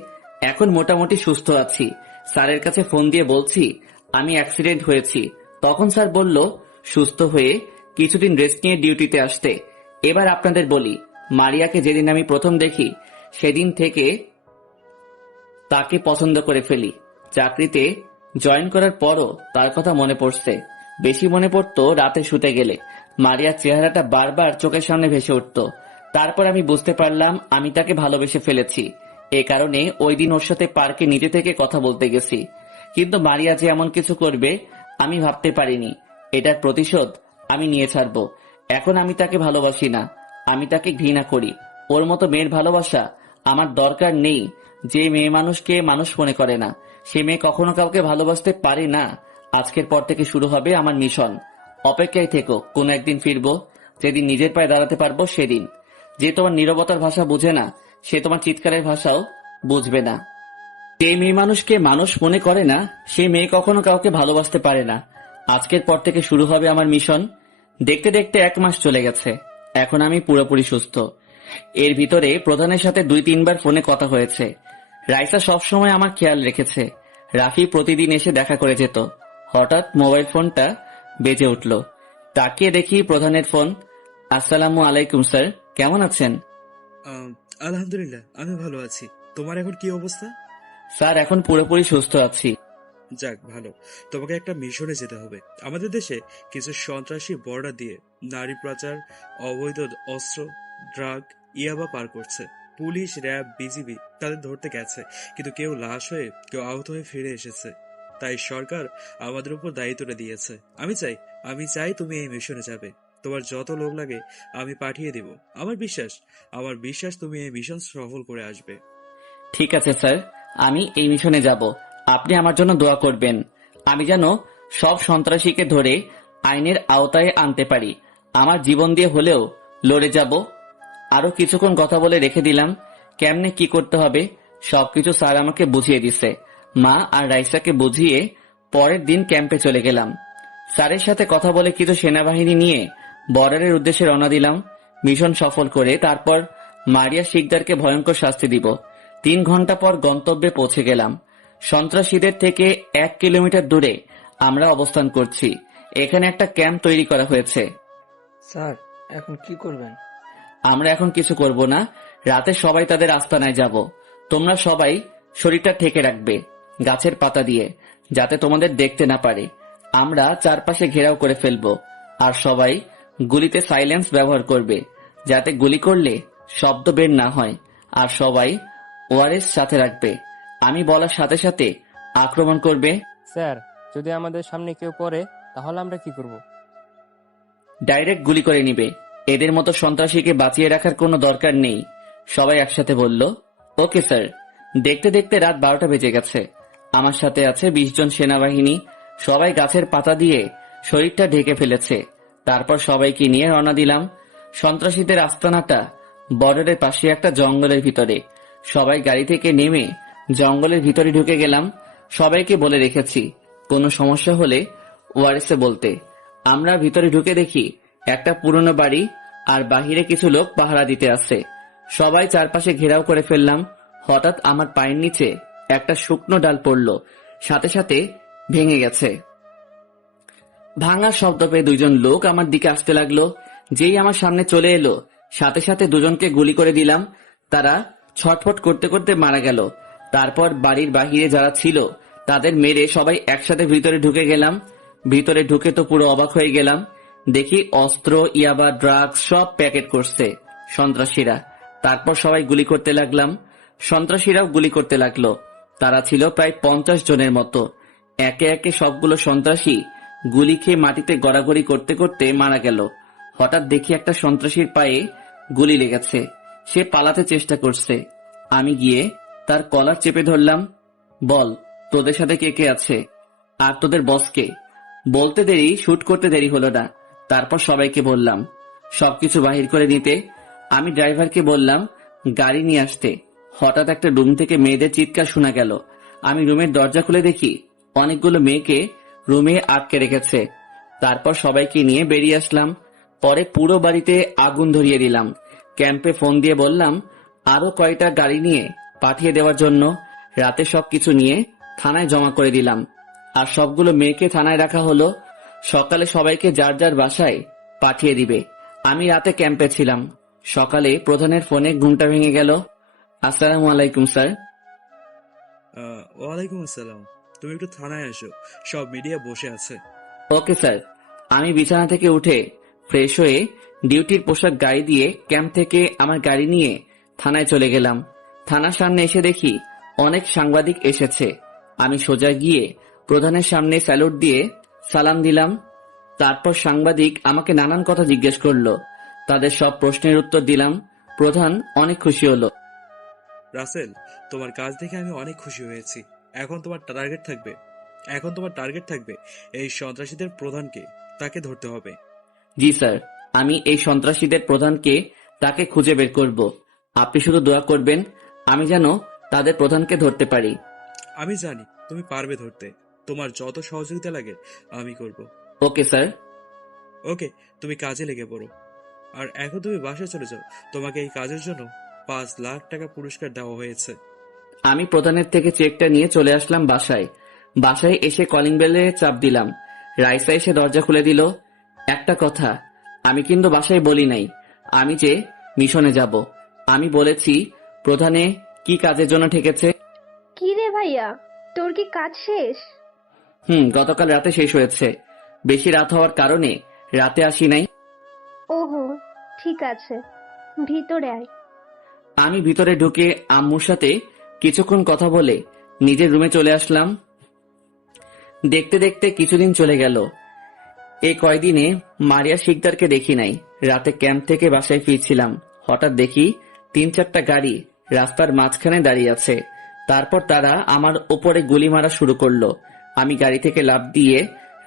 এখন মোটামুটি সুস্থ আছি। স্যারের কাছে ফোন দিয়ে বলছি আমি অ্যাক্সিডেন্ট হয়েছি। তখন স্যার বলল সুস্থ হয়ে কিছুদিন রেস্ট নিয়ে ডিউটিতে আসতে। এবার আপনাদের বলি, মারিয়াকে যেদিন আমি প্রথম দেখি সেদিন থেকে তাকে পছন্দ করে ফেলি। চাকরিতে জয়েন করার পরও তার কথা মনে পড়ছে। বেশি মনে পড়তো রাতে শুতে গেলে। মারিয়ার চেহারাটা বারবার চোখের সামনে ভেসে উঠত। তারপর আমি বুঝতে পারলাম আমি তাকে ভালোবেসে ফেলেছি। এ কারণে ওই দিন ওর সাথে পার্কে নিজে থেকে কথা বলতে গেছি। কিন্তু মারিয়া যে এমন কিছু করবে আমি ভাবতে পারিনি। এটার প্রতিশোধ আমি নিয়ে ছাড়ব। এখন আমি তাকে ভালোবাসি না, আমি তাকে ঘৃণা করি। ওর মতো মেয়ের ভালোবাসা আমার দরকার নেই। যে মেয়ে মানুষকে মানুষ মনে করে না, সে মেয়ে কখনো কাউকে ভালোবাসতে পারে না। আজকের পর থেকে শুরু হবে আমার মিশন। অপেক্ষায় থেকো, কোন একদিন ফিরবো, যেদিন নিজের পায়ে দাঁড়াতে পারবো সেদিন। যে তোমার নীরবতার ভাষা বুঝে না, সে তোমার চিৎকারের ভাষাও বুঝবে না। যে মেয়ে মানুষকে মানুষ মনে করে না, সে মেয়ে কখনো কাউকে ভালোবাসতে পারে না। আজকের পর থেকে শুরু হবে আমার মিশন। দেখতে দেখতে 1 মাস চলে গেছে। এখন আমি পুরোপুরি সুস্থ। এর ভিতরে প্রধানের সাথে 2-3 বার ফোনে কথা হয়েছে। রাইসা সবসময় আমার খেয়াল রেখেছে। রাফি প্রতিদিন এসে দেখা করে যেত। হঠাৎ মোবাইল ফোনটা বেজে উঠল। তাকিয়ে দেখি প্রধানের ফোন। আসসালামু আলাইকুম স্যার, কেমন আছেন? আলহামদুলিল্লাহ, আমি ভালো আছি। তোমার এখন কি অবস্থা? স্যার এখন পুরোপুরি সুস্থ আছি। যাক, ভালো। তোমাকে একটা মিশনে যেতে হবে। আমাদের দেশে কিছু সন্ত্রাসী বর্ডার দিয়ে নারী পাচার, অবৈধ অস্ত্র, ড্রাগ, ইয়াবা পার করছে। পুলিশ, র্যাব, বিজিবি তাদের ধরতে গেছে, কিন্তু কেউ লাশ হয়ে, কেউ আহত হয়ে ফিরে এসেছে। তাই সরকার আমাদের উপর দায়িত্বটা দিয়েছে। আমি চাই তুমি এই মিশনে যাবে। তোমার যত লোক লাগে আমি পাঠিয়ে দিব। আমার বিশ্বাস তুমি এই মিশন সফল করে আসবে। ঠিক আছে স্যার, আমি এই মিশনে যাব। আপনি আমার জন্য দোয়া করবেন। আমি যেন সব সন্ত্রাসীকে ধরে আইনের আওতায় আনতে পারি। আমার জীবন দিয়ে হলেও লড়ে যাব। আরো কিছুক্ষণ কথা বলে রেখে দিলাম। কেমনে কি করতে হবে সবকিছু স্যার আমাকে বুঝিয়ে দিছে। মা আর রাইসাকে বুঝিয়ে পরের দিন ক্যাম্পে চলে গেলাম। স্যারের সাথে কথা বলে কিছু সেনাবাহিনী নিয়ে বর্ডারের উদ্দেশ্যে রওনা দিলাম। মিশন সফল করে তারপর মারিয়া শিকদারকে ভয়ঙ্কর শাস্তি দিব। 3 ঘন্টা পর গন্তব্যে পৌঁছে গেলাম। সন্ত্রাসীদের থেকে 1 কিলোমিটার দূরে আমরা অবস্থান করছি। এখানে একটা ক্যাম্প তৈরি করা হয়েছে। স্যার, এখন কি করবেন? আমরা এখন কিছু করব না। রাতে সবাই তাদের আস্তানায় যাব। তোমরা সবাই শরীরটা ঢেকে রাখবে গাছের পাতা দিয়ে, যাতে তোমাদের দেখতে না পারে। আমরা চারপাশে ঘেরাও করে ফেলবো। আর সবাই গুলিতে সাইলেন্স ব্যবহার করবে, যাতে গুলি করলে শব্দ বের না হয়। আর সবাই ওআরএস সাথে রাখবে। আমি বলার সাথে সাথে আক্রমণ করবে। স্যার, যদি আমাদের সামনে কেউ পড়ে তাহলে আমরা কি করব? ডাইরেক্ট গুলি করে নিবে। এদের মতো সন্ত্রাসীকে বাঁচিয়ে রাখার কোনো দরকার নেই। সবাই একসাথে বলল, ওকে স্যার। দেখতে দেখতে রাত 12টা বেজে গেছে। আমার সাথে আছে 20 জন সেনাবাহিনী। সবাই গাছের পাতা দিয়ে শরীরটা ঢেকে ফেলেছে। তারপর সবাইকে নিয়ে রওনা দিলাম। সন্ত্রাসীদের আস্তানাটা বর্ডারের পাশে একটা জঙ্গলের ভিতরে। সবাই গাড়ি থেকে নেমে জঙ্গলের ভিতরে ঢুকে গেলাম। সবাইকে বলে রেখেছি কোনো সমস্যা হলে ওআরএসে বলতে। আমরা ভিতরে ঢুকে দেখি একটা পুরনো বাড়ি আর বাহিরে কিছু লোক পাহারা দিতে আসছে। সবাই চারপাশে ঘেরাও করে ফেললাম। হঠাৎ আমার পায়ের নিচে একটা শুকনো ডাল পড়ল, সাথে সাথে ভেঙে গেছে। ভাঙার শব্দ পেয়ে 2 জন লোক আমার দিকে আসতে লাগলো। যেই আমার সামনে চলে এলো, সাথে সাথে 2 জনকে গুলি করে দিলাম। তারা ছটফট করতে করতে মারা গেল। তারপর বাড়ির বাহিরে যারা ছিল তাদের মেরে সবাই একসাথে ভিতরে ঢুকে গেলাম। ভিতরে ঢুকে তো পুরো অবাক হয়ে গেলাম। দেখি অস্ত্র, ইয়াবা, ড্রাগস সব প্যাকেট করছে সন্ত্রাসীরা। তারপর সবাই গুলি করতে লাগলাম। সন্ত্রাসীরাও গুলি করতে লাগলো। তারা ছিল প্রায় 50 জনের মতো। একে একে সবগুলো সন্ত্রাসী গুলি খেয়ে মাটিতে গড়াগড়ি করতে করতে মারা গেল। হঠাৎ দেখি একটা সন্ত্রাসীর পায়ে গুলি লেগেছে। সে পালাতে চেষ্টা করছে। আমি গিয়ে তার কলার চেপে ধরলাম। বল, তোদের সাথে কে কে আছে আর তোদের বসকে? বলতে দেরি, শুট করতে দেরি হলো না। তারপর সবাইকে বললাম সবকিছু বাহির করে নিতে। আমি ড্রাইভারকে বললাম গাড়ি নিয়ে আসতে। হঠাৎ একটা রুম থেকে মেয়েদের চিৎকার শোনা গেল। আমি রুমের দরজা খুলে দেখি অনেকগুলো মেয়েকে রুমে আটকে রেখেছে। তারপর সবাইকে নিয়ে বেরিয়ে আসলাম। পরে পুরো বাড়িতে আগুন ধরিয়ে দিলাম। ক্যাম্পে ফোন দিয়ে বললাম আরো কয়টা গাড়ি নিয়ে পাঠিয়ে দেওয়ার জন্য। রাতে সবকিছু নিয়ে থানায় জমা করে দিলাম। আর সবগুলো মেয়েকে থানায় রাখা হলো, সকালে সবাইকে যার যার বাসায় পাঠিয়ে দিবে। আমি রাতে ক্যাম্পে ছিলাম। সকালে প্রধানের ফোনে ঘুমটা ভেঙে গেল। আসসালামু আলাইকুম স্যার। ওয়ালাইকুম আসসালাম। তুমি একটু থানায় আসো, সব মিডিয়া বসে আছে। Okay sir. আমি বিছানা থেকে উঠে ফ্রেশ হয়ে ডিউটির পোশাক গায়ে দিয়ে ক্যাম্প থেকে আমার গাড়ি নিয়ে থানায় চলে গেলাম। থানার সামনে এসে দেখি অনেক সাংবাদিক এসেছে। আমি সোজা গিয়ে প্রধানের সামনে স্যালুট দিয়ে সালাম দিলাম। তারপর সাংবাদিক আমাকে নানান কথা জিজ্ঞেস করলো। তাদের সব প্রশ্নের উত্তর দিলাম। প্রধান অনেক খুশি হলো। রাসেল, তোমার কাজ দেখে আমি অনেক খুশি হয়েছি। এখন তোমার টার্গেট থাকবে এই সন্ত্রাসীদের প্রধানকে, তাকে ধরতে হবে। জি স্যার, আমি এই সন্ত্রাসীদের প্রধানকে তাকে খুঁজে বের করব। আপনি শুধু দোয়া করবেন আমি যেন তাদের প্রধানকে ধরতে পারি। আমি জানি তুমি পারবে ধরতে। তোমার যত সহযোগিতা লাগে আমি করব। Okay sir. ওকে, তুমি কাজে লেগে পড়ো। আর এখন তুমি বাসায় চলে যাও। তোমাকে এই কাজের জন্য 5 লাখ টাকা পুরস্কার দেওয়া হয়েছে। আমি প্রধানের থেকে চেকটা নিয়ে চলে আসলাম বাসায়। বাসায় এসে কলিং বেলে চাপ দিলাম। রাইসা এসে দরজা খুলে দিল। একটা কথা, আমি কিন্তু বাসায় বলি নাই আমি যে মিশনে যাব। আমি বলেছি প্রধানে কি কাজের জন্য ঠেকেছে। কি রে ভাইয়া, তোর কি কাজ শেষ? গতকাল রাতে শেষ হয়েছে। বেশি রাত হওয়ার কারণে রাতে আসি নাই। ওহো, ঠিক আছে, ভিতরে আয়। আমি ভিতরে ঢুকে আম্মুর সাথে কিছুক্ষণ কথা বলে নিজের রুমে চলে আসলাম। দেখতে দেখতে কিছুদিন চলে গেল। এই কয়দিনে মারিয়া শিকদারকে দেখি নাই। রাতে ক্যাম্প থেকে বাসায় ফিরছিলাম, হঠাৎ দেখি 3-4টা গাড়ি রাস্তার মাঝখানে দাঁড়িয়ে আছে। তারপর তারা আমার ওপরে গুলি মারা শুরু করলো। আমি গাড়ি থেকে লাফ দিয়ে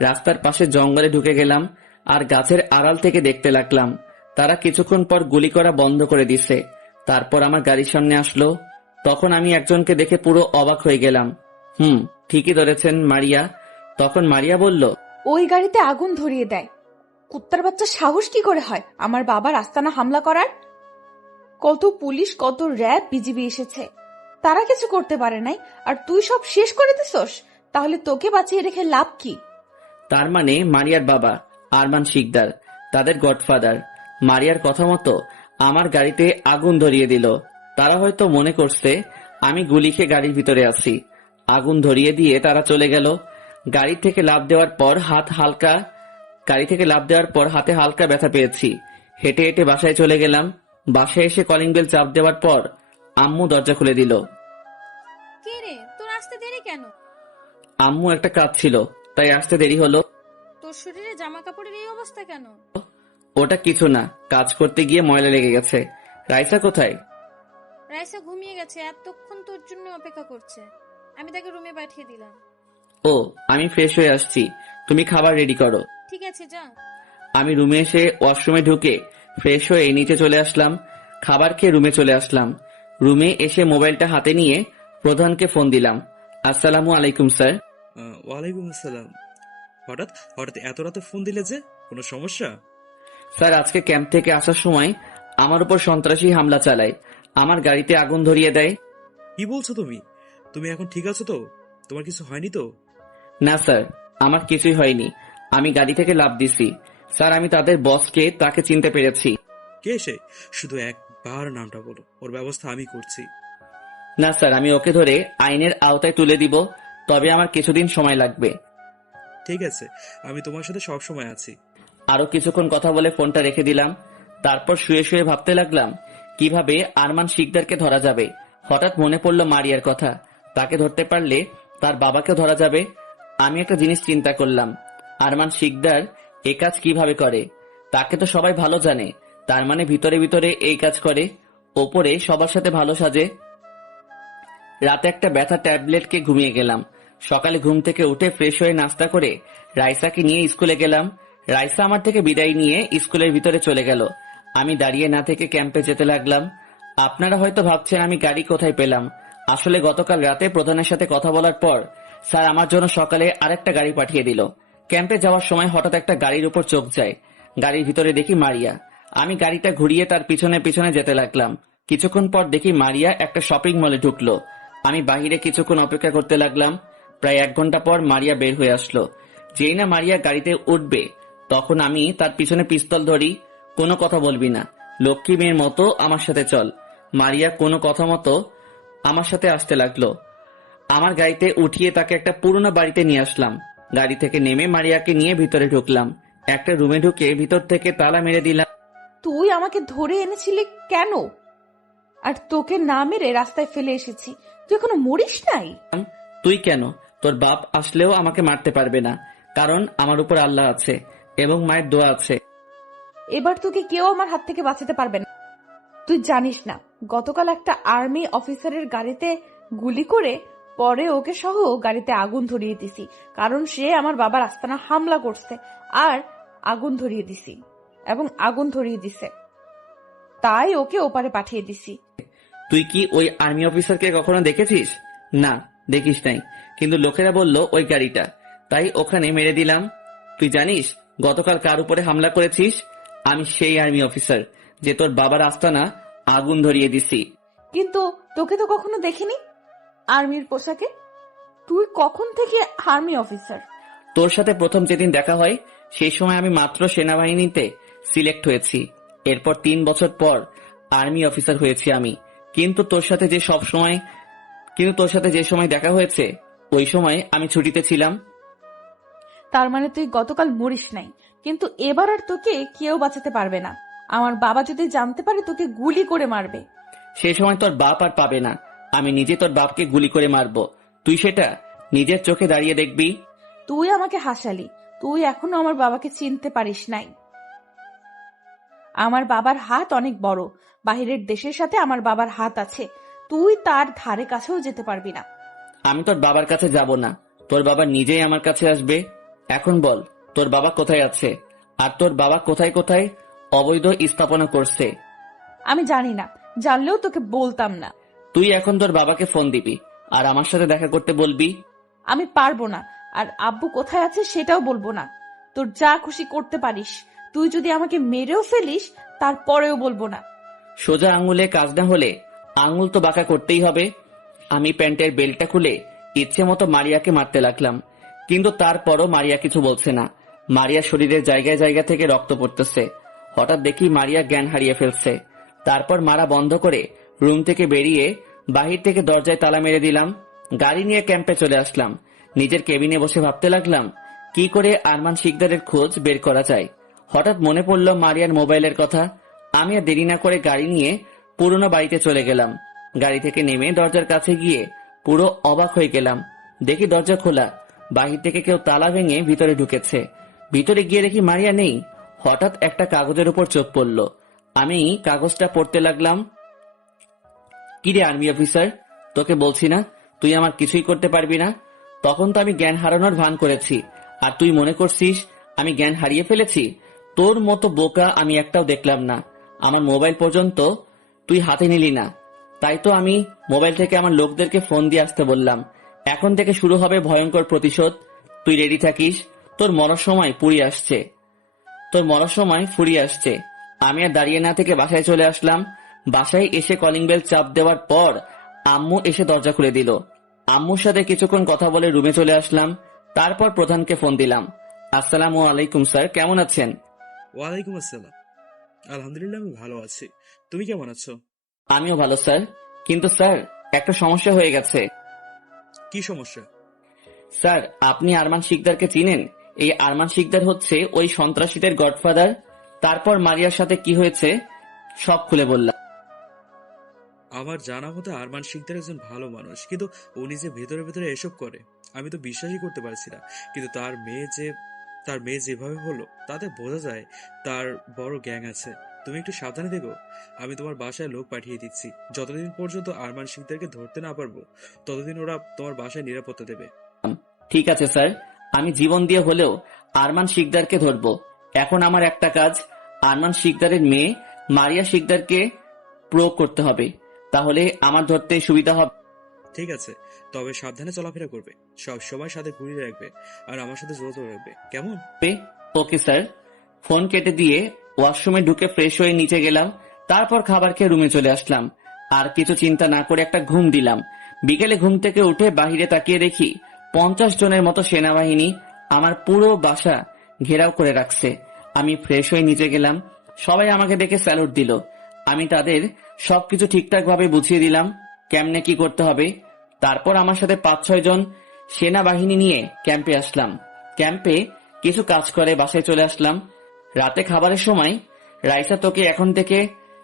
রাস্তার পাশে জঙ্গলে ঢুকে গেলাম আর গাছের আড়াল থেকে দেখতে লাগলাম। তারা কিছুক্ষণ পর গুলি করা বন্ধ করে দিছে। তারপর আমার গাড়ির সামনে আসলো। তখন আমি একজনকে দেখে পুরো অবাক হয়ে গেলাম। ঠিকই ধরেছেন, মারিয়া। তখন মারিয়া বলল, ওই গাড়িতে আগুন ধরিয়ে দেয়। কুত্তার বাচ্চা সাহস কি করে হয় আমার বাবার আস্তানা হামলা করার? কত পুলিশ, কত র্যাব, বিজিবি এসেছে, তারা কিছু করতে পারে নাই, আর তুই সব শেষ করে দিছস। তাহলে তোকে বাঁচিয়ে রেখে লাভ কি? তার মানে মারিয়ার বাবা আরমান শিকদার তাদের গডফাদার। মারিয়ার কথা মতো আমার গাড়িতে আগুন ধরিয়ে দিল। তারা হয়তো মনে করছে আমি গুলি খেয়ে গাড়ির ভিতরে আছি। আগুন ধরিয়ে দিয়ে তারা চলে গেল। গাড়ি থেকে লাফ দেওয়ার পর হাতে হালকা ব্যথা পেয়েছি। হেঁটে হেঁটে বাসায় চলে গেলাম। বাসায় এসে কলিং বেল চাপ দেওয়ার পর আম্মু দরজা খুলে দিল। কে রে, তোর আসতে দেরি কেন? আম্মু একটা কাজ ছিল, তাই আসতে দেরি হলো। তোর শরীরে জামা কাপড়ের এই অবস্থা কেন? ওটা কিছু না, কাজ করতে গিয়ে ময়লা লেগে গেছে। রাইসা কোথায়? রাইসা ঘুমিয়ে গেছে, এতক্ষণ তোর জন্য অপেক্ষা করছে। আমি তাকে রুমে পাঠিয়ে দিলাম। ও, আমি ফ্রেশ হয়ে আসছি, তুমি খাবার রেডি করো। ঠিক আছে, যা। আমি রুমে এসে ওয়াশরুমে ঢুকে ফ্রেশ হয়ে নিচে চলে আসলাম। খাবার খেয়ে রুমে চলে আসলাম। রুমে এসে মোবাইলটা হাতে নিয়ে প্রধানকে ফোন দিলাম। আসসালামু আলাইকুম স্যার। ওয়ালাইকুম আসসালাম। হঠাৎ এত রাতে ফোন দিলে যে, কোনো সমস্যা? স্যার, আজকে ক্যাম্প থেকে আসার সময় আমার উপর সন্ত্রাসী হামলা চালায়, আমার গাড়িতে আগুন ধরিয়ে দেয়। কি বলছো তুমি? তুমি এখন ঠিক আছো তো? তোমার কিছু হয়নি তো? না স্যার, আমার কিছুই হয়নি। আমি গাড়ি থেকে লাফ দিছি। স্যার, আমি তাদের বসকে তাকে চিনতে পেরেছি। কে সে? শুধু একবার নামটা বলো, ওর ব্যবস্থা আমি করছি। না স্যার, আমি ওকে ধরে আইনের আওতায় তুলে দিব, তবে আমার কিছুদিন সময় লাগবে। ঠিক আছে, আমি তোমার সাথে সব সময় আছি। আরো কিছুক্ষণ কথা বলে ফোনটা রেখে দিলাম। তারপর শুয়ে শুয়ে ভাবতে লাগলাম কিভাবে আরমান শিকদারকে ধরা যাবে। হঠাৎ মনে পড়লো মারিয়ার কথা। তাকে ধরতে পারলে তার বাবাকে ধরা যাবে। আমি একটা জিনিস চিন্তা করলাম, আরমান শিকদার এই কাজ কিভাবে করে। তাকে তো সবাই ভালো জানে, তার মানে ভিতরে ভিতরে এই কাজ করে, ওপরে সবার সাথে ভালো সাজে। রাতে একটা ব্যথা ট্যাবলেটকে ঘুমিয়ে গেলাম। সকালে ঘুম থেকে উঠে ফ্রেশ হয়ে নাস্তা করে রাইসাকে নিয়ে স্কুলে গেলাম। রাইসা আমার থেকে বিদায় নিয়ে স্কুলের ভিতরে চলে গেল। আমি দাঁড়িয়ে না থেকে ক্যাম্পে যেতে লাগলাম। আপনারা হয়তো ভাবছেন আমি গাড়ি কোথায় পেলাম। আসলে গতকাল রাতে প্রধানের সাথে কথা বলার পর স্যার আমার জন্য সকালে আরেকটা গাড়ি পাঠিয়ে দিল। ক্যাম্পে যাওয়ার সময় হঠাৎ একটা গাড়ির উপর চোখ যায়। গাড়ির ভিতরে দেখি মারিয়া। আমি গাড়িটা ঘুরিয়ে তার পিছনে পিছনে যেতে লাগলাম। কিছুক্ষণ পর দেখি মারিয়া একটা শপিং মলে ঢুকলো। আমি বাহিরে কিছুক্ষণ অপেক্ষা করতে লাগলাম। প্রায় 1 ঘন্টা পর মারিয়া বের হয়ে আসলো। যেই না মারিয়া গাড়িতে উঠবে তখন আমি তার পিছনে পিস্তল ধরি। কোনো কথা বলবি না, লক্ষ্মী মেয়ের মতো আমার সাথে চল। মারিয়া কোনো কথা মতো আমার সাথে আসতে লাগলো। আমার গাড়িতে উঠিয়ে তাকে একটা পুরোনো বাড়িতে নিয়ে আসলাম। গাড়ি থেকে নেমে মারিয়াকে নিয়ে ভিতরে ঢুকলাম। একটা রুমে ঢুকে ভিতর থেকে তালা মেরে দিলাম। তুই আমাকে ধরে এনেছিলি কেন? আর তোকে না মেরে রাস্তায় ফেলে এসেছি, তুই এখনো মরিস নাই? তুই কেন? তোর বাপ আসলেও আমাকে মারতে পারবে না, কারণ আমার উপর আল্লাহ আছে এবং মায়ের দোয়া আছে। এবার তোকে কেউ আমার হাত থেকে বাঁচাতে পারবে না। তুই জানিস না, গতকাল একটা আর্মি অফিসারের গাড়িতে গুলি করে পরে ওকে সহ গাড়িতে আগুন ধরিয়ে দিছি, কারণ সে আমার বাবার আস্তানা হামলা করছে আর আগুন ধরিয়ে দিছি এবং আগুন ধরিয়ে দিছে, তাই ওকে ওপারে পাঠিয়ে দিছি। তুই কি ওই আর্মি অফিসারকে কখনো দেখেছিস? না, দেখিস নাই, কিন্তু লোকেরা বলল ওই গাড়িটা, তাই ওখানে মেরে দিলাম। তুই জানিস গতকাল কার উপরে হামলা করেছিস? আমি সেই আর্মি অফিসার যে তোর বাবার আস্তানা আগুন ধরিয়ে দিছি। কিন্তু তোকে তো কখনো দেখিনি আর্মির পোশাকে। তুই কখন থেকে আর্মি অফিসার? তোর সাথে প্রথম যেদিন দেখা হয় সেই সময় আমি মাত্র সেনাবাহিনীতে সিলেক্ট হয়েছি। এরপর 3 বছর পর আর্মি অফিসার হয়েছি আমি। কিন্তু তোর সাথে যে সময় দেখা হয়েছে ওই সময় আমি ছুটিতে ছিলাম। তার মানে তুই গতকাল মরিস নাই, কিন্তু এবার আর তোকে কেউ বাঁচাতে পারবে না। আমার বাবা যদি জানতে পারে তোকে গুলি করে মারবে। সেই সময় তোর বাপ আর পাবে না, আমি নিজে তোর বাপকে গুলি করে মারবো। তুই সেটা নিজের চোখে দাঁড়িয়ে দেখবি। তুই আমাকে হাসালি, তুই এখনো আমার বাবাকে চিনতে পারিস নাই। আমার বাবার হাত অনেক বড়, বাহিরের দেশের সাথে আমার বাবার হাত আছে, তুই তার ধারে কাছেও যেতে পারবি না। আমি তোর বাবার কাছে যাব না, তোর বাবা নিজেই আমার কাছে আসবে। এখন বল, তোর বাবা কোথায় আছে আর তোর বাবা কোথায় কোথায় অবৈধ স্থাপনা করছে? আমি জানি না, জানলেও তোকে বলতাম না। তুই এখন তোর বাবাকে ফোন দিবি আর আমার সাথে দেখা করতে বলবি। আমি পারবো না, আর আব্বু কোথায় আছে সেটাও বলবো না। তোর যা খুশি করতে পারিস, তুই যদি আমাকে মেরেও ফেলিস তারপরেও বলবো না। সোজা আঙুলে কাজ না হলে আঙুল তো বাঁকা করতেই হবে। আমি প্যান্টের বেল্টটা খুলে ইচ্ছে মতো মারিয়াকে মারতে লাগলাম, কিন্তু তারপরও মারিয়া কিছু বলছে না। মারিয়া শরীরের জায়গায় জায়গা থেকে রক্ত পড়তেছে। হঠাৎ দেখি মারিয়া জ্ঞান হারিয়ে ফেলছে। তারপর মারা বন্ধ করে রুম থেকে বেরিয়ে বাহির থেকে দরজায় তালা মেরে দিলাম। গাড়ি নিয়ে ক্যাম্পে চলে আসলাম। নিজের কেবিনে বসে ভাবতে লাগলাম কি করে আরমান শিকদারের খোঁজ বের করা যায়। হঠাৎ মনে পড়ল মারিয়ার মোবাইলের কথা। আমি আর দেরি না করে গাড়ি নিয়ে পুরনো বাড়িতে চলে গেলাম। গাড়ি থেকে নেমে দরজার কাছে গিয়ে পুরো অবাক হয়ে গেলাম। দেখি দরজা খোলা, বাহির থেকে কেউ তালা ভেঙে ভিতরে ঢুকেছে। ভিতরে গিয়ে দেখি মারিয়া নেই। হঠাৎ একটা কাগজের উপর চোখ পড়ল। আমি কাগজটা পড়তে লাগলাম। কিরে আর্মি অফিসার, তোকে বলছি না তুই আমার কিছুই করতে পারবি না? তখন তো আমি জ্ঞান হারানোর ভান করেছি, আর তুই মনে করছিস আমি জ্ঞান হারিয়ে ফেলেছি? তোর মতো বোকা আমি একটাও দেখলাম না। আমার মোবাইল পর্যন্ত তুই হাতে নিলি না, তাই তো আমি মোবাইল থেকে আমার লোকদেরকে ফোন দিয়ে আসতে বললাম। এখন থেকে শুরু হবে ভয়ঙ্কর প্রতিশোধ। তুই রেডি থাকিস, তোর মরার সময় ফুরিয়ে আসছে। আমি আর দাঁড়িয়ে না থেকে বাসায় চলে আসলাম। বাসায় এসে কলিং বেল চাপ দেওয়ার পর আম্মু এসে দরজা খুলে দিল। আম্মুর সাথে কিছুক্ষণ কথা বলে রুমে চলে আসলাম। তারপর প্রধানকে ফোন দিলাম। আসসালামু আলাইকুম স্যার, কেমন আছেন? ওয়ালাইকুম আসসালাম। আলহামদুলিল্লাহ, আমি ভালো আছি। তুমি কেমন আছো? আমিও ভালো স্যার, কিন্তু স্যার একটা সমস্যা হয়ে গেছে। কি সমস্যা? স্যার, আপনি আরমান শিকদারকে চিনেন? এই আরমান শিকদার হচ্ছে ওই সন্ত্রাসীদের গডফাদার। তারপর মারিয়ার সাথে কি হয়েছে সব খুলে বললাম। আমার জানা মতে আরমান শিকদার একজন ভালো মানুষ, কিন্তু উনি যে ভেতরে ভেতরে এসব করে আমি তো বিশ্বাসই করতে পারছি না। কিন্তু তার মেয়ে যেভাবে হলো তাতে বোঝা যায় তার বড় গ্যাং আছে। তুমি একটু সাবধানে দেখো। আমি তোমার বাসায় লোক পাঠিয়ে দিচ্ছি। যতদিন পর্যন্ত আরমান শিকদারকে ধরতে না পারবো ততদিন ওরা তোমার বাসায় নিরাপত্তা দেবে। ঠিক আছে স্যার, আমি জীবন দিয়ে হলেও আরমান শিকদারকে ধরবো। এখন আমার একটা কাজ, আরমান শিকদারের মেয়ে মারিয়া শিকদারকে প্রয়োগ করতে হবে, তাহলে আমার ধরতে সুবিধা হবে। ঠিক আছে, তবে সাবধানে চলাফেরা করবে, সব সময় সাথে ঘুরিয়ে রাখবে, আর আমার সাথে যোগাযোগ রাখবে, কেমন? Okay sir. ফোন কেটে দিয়ে ওয়াশরুমে ঢুকে ফ্রেশ হয়ে নিচে গেলাম। তারপর খাবার খেয়ে রুমে চলে আসলাম। আর কিছু চিন্তা না করে একটা ঘুম দিলাম। বিকেলে ঘুম থেকে উঠে বাহিরে তাকিয়ে দেখি 50 জনের মতো সেনাবাহিনী আমার পুরো বাসা ঘেরাও করে রাখছে। আমি ফ্রেশ হয়ে নিচে গেলাম। সবাই আমাকে দেখে স্যালুট দিল। আমি তাদের সবকিছু ঠিকঠাক ভাবে বুঝিয়ে দিলাম কেমনে কি করতে হবে। তারপর আমার সাথে 5-6 জন সেনাবাহিনী নিয়ে ক্যাম্পে আসলাম। ক্যাম্পে কিছু কাজ করে বাসায় চলে আসলাম। রাতে খাবারের সময় রাইসা তোকে এখন থেকে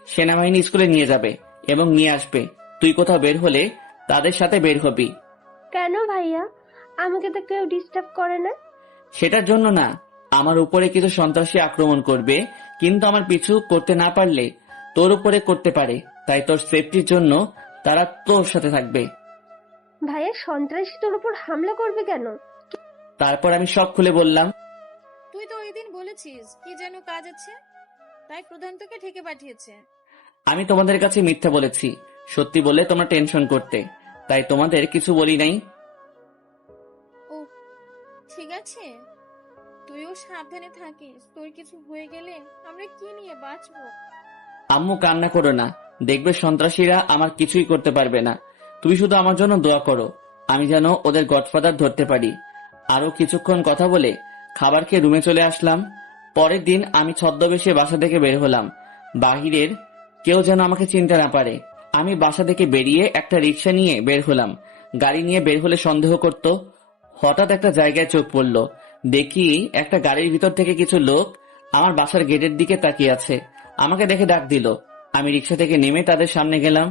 সেনাবাহিনী স্কুলে নিয়ে যাবে এবং নিয়ে আসবে। তুই কোথাও বের হলে তাদের সাথে বের হবি। কেন ভাইয়া? আমাকে তো কেউ ডিস্টার্ব করে না। সেটার জন্য না, আমার উপরে কিছু সন্ত্রাসী আক্রমণ করবে, কিন্তু আমার পিছু করতে না পারলে তোর উপরে করতে পারে। তাই তোর সেফটির জন্য তারা তোর সাথে থাকবে। ভাইয়া, সন্ত্রাসী তোর উপর হামলা করবে কেন? তারপর আমি সব খুলে বললাম। তুই তো ওই দিন বলেছিস কি যেন কাজ আছে, তাই প্রধান তোকে ঠেকে পাঠিয়েছে। আমি তোমাদের কাছে মিথ্যা বলেছি, সত্যি বলে তোমরা টেনশন করতে, তাই তোমাদের কিছু বলি নাই। ও ঠিক আছে, তুইও সাবধানে থাকিস। তোর কিছু হয়ে গেলে আমরা কি নিয়ে বাঁচবো? আম্মু কান্না করো না, দেখবে সন্ত্রাসীরা আমার কিছুই করতে পারবে না। তুমি শুধু আমার জন্য দোয়া করো, আমি যেন ওদের গডফাদার ধরতে পারি। আরো কিছুক্ষণ কথা বলে খাবার খেয়ে রুমে চলে আসলাম। পরের দিন আমি ছদ্মবেশে বাসা থেকে বের হলাম, বাহিরের কেউ যেন আমাকে চিনতে না পারে। আমি বাসা থেকে বেরিয়ে একটা রিক্সা নিয়ে বের হলাম। গাড়ি নিয়ে বের হলে সন্দেহ করত। হঠাৎ একটা জায়গায় চোখ পড়ল, দেখি একটা গাড়ির ভিতর থেকে কিছু লোক আমার বাসার গেটের দিকে তাকিয়ে আছে। আমাকে দেখে ডাক দিল। আমি রিক্সা থেকে নেমে তাদের সামনে গেলাম।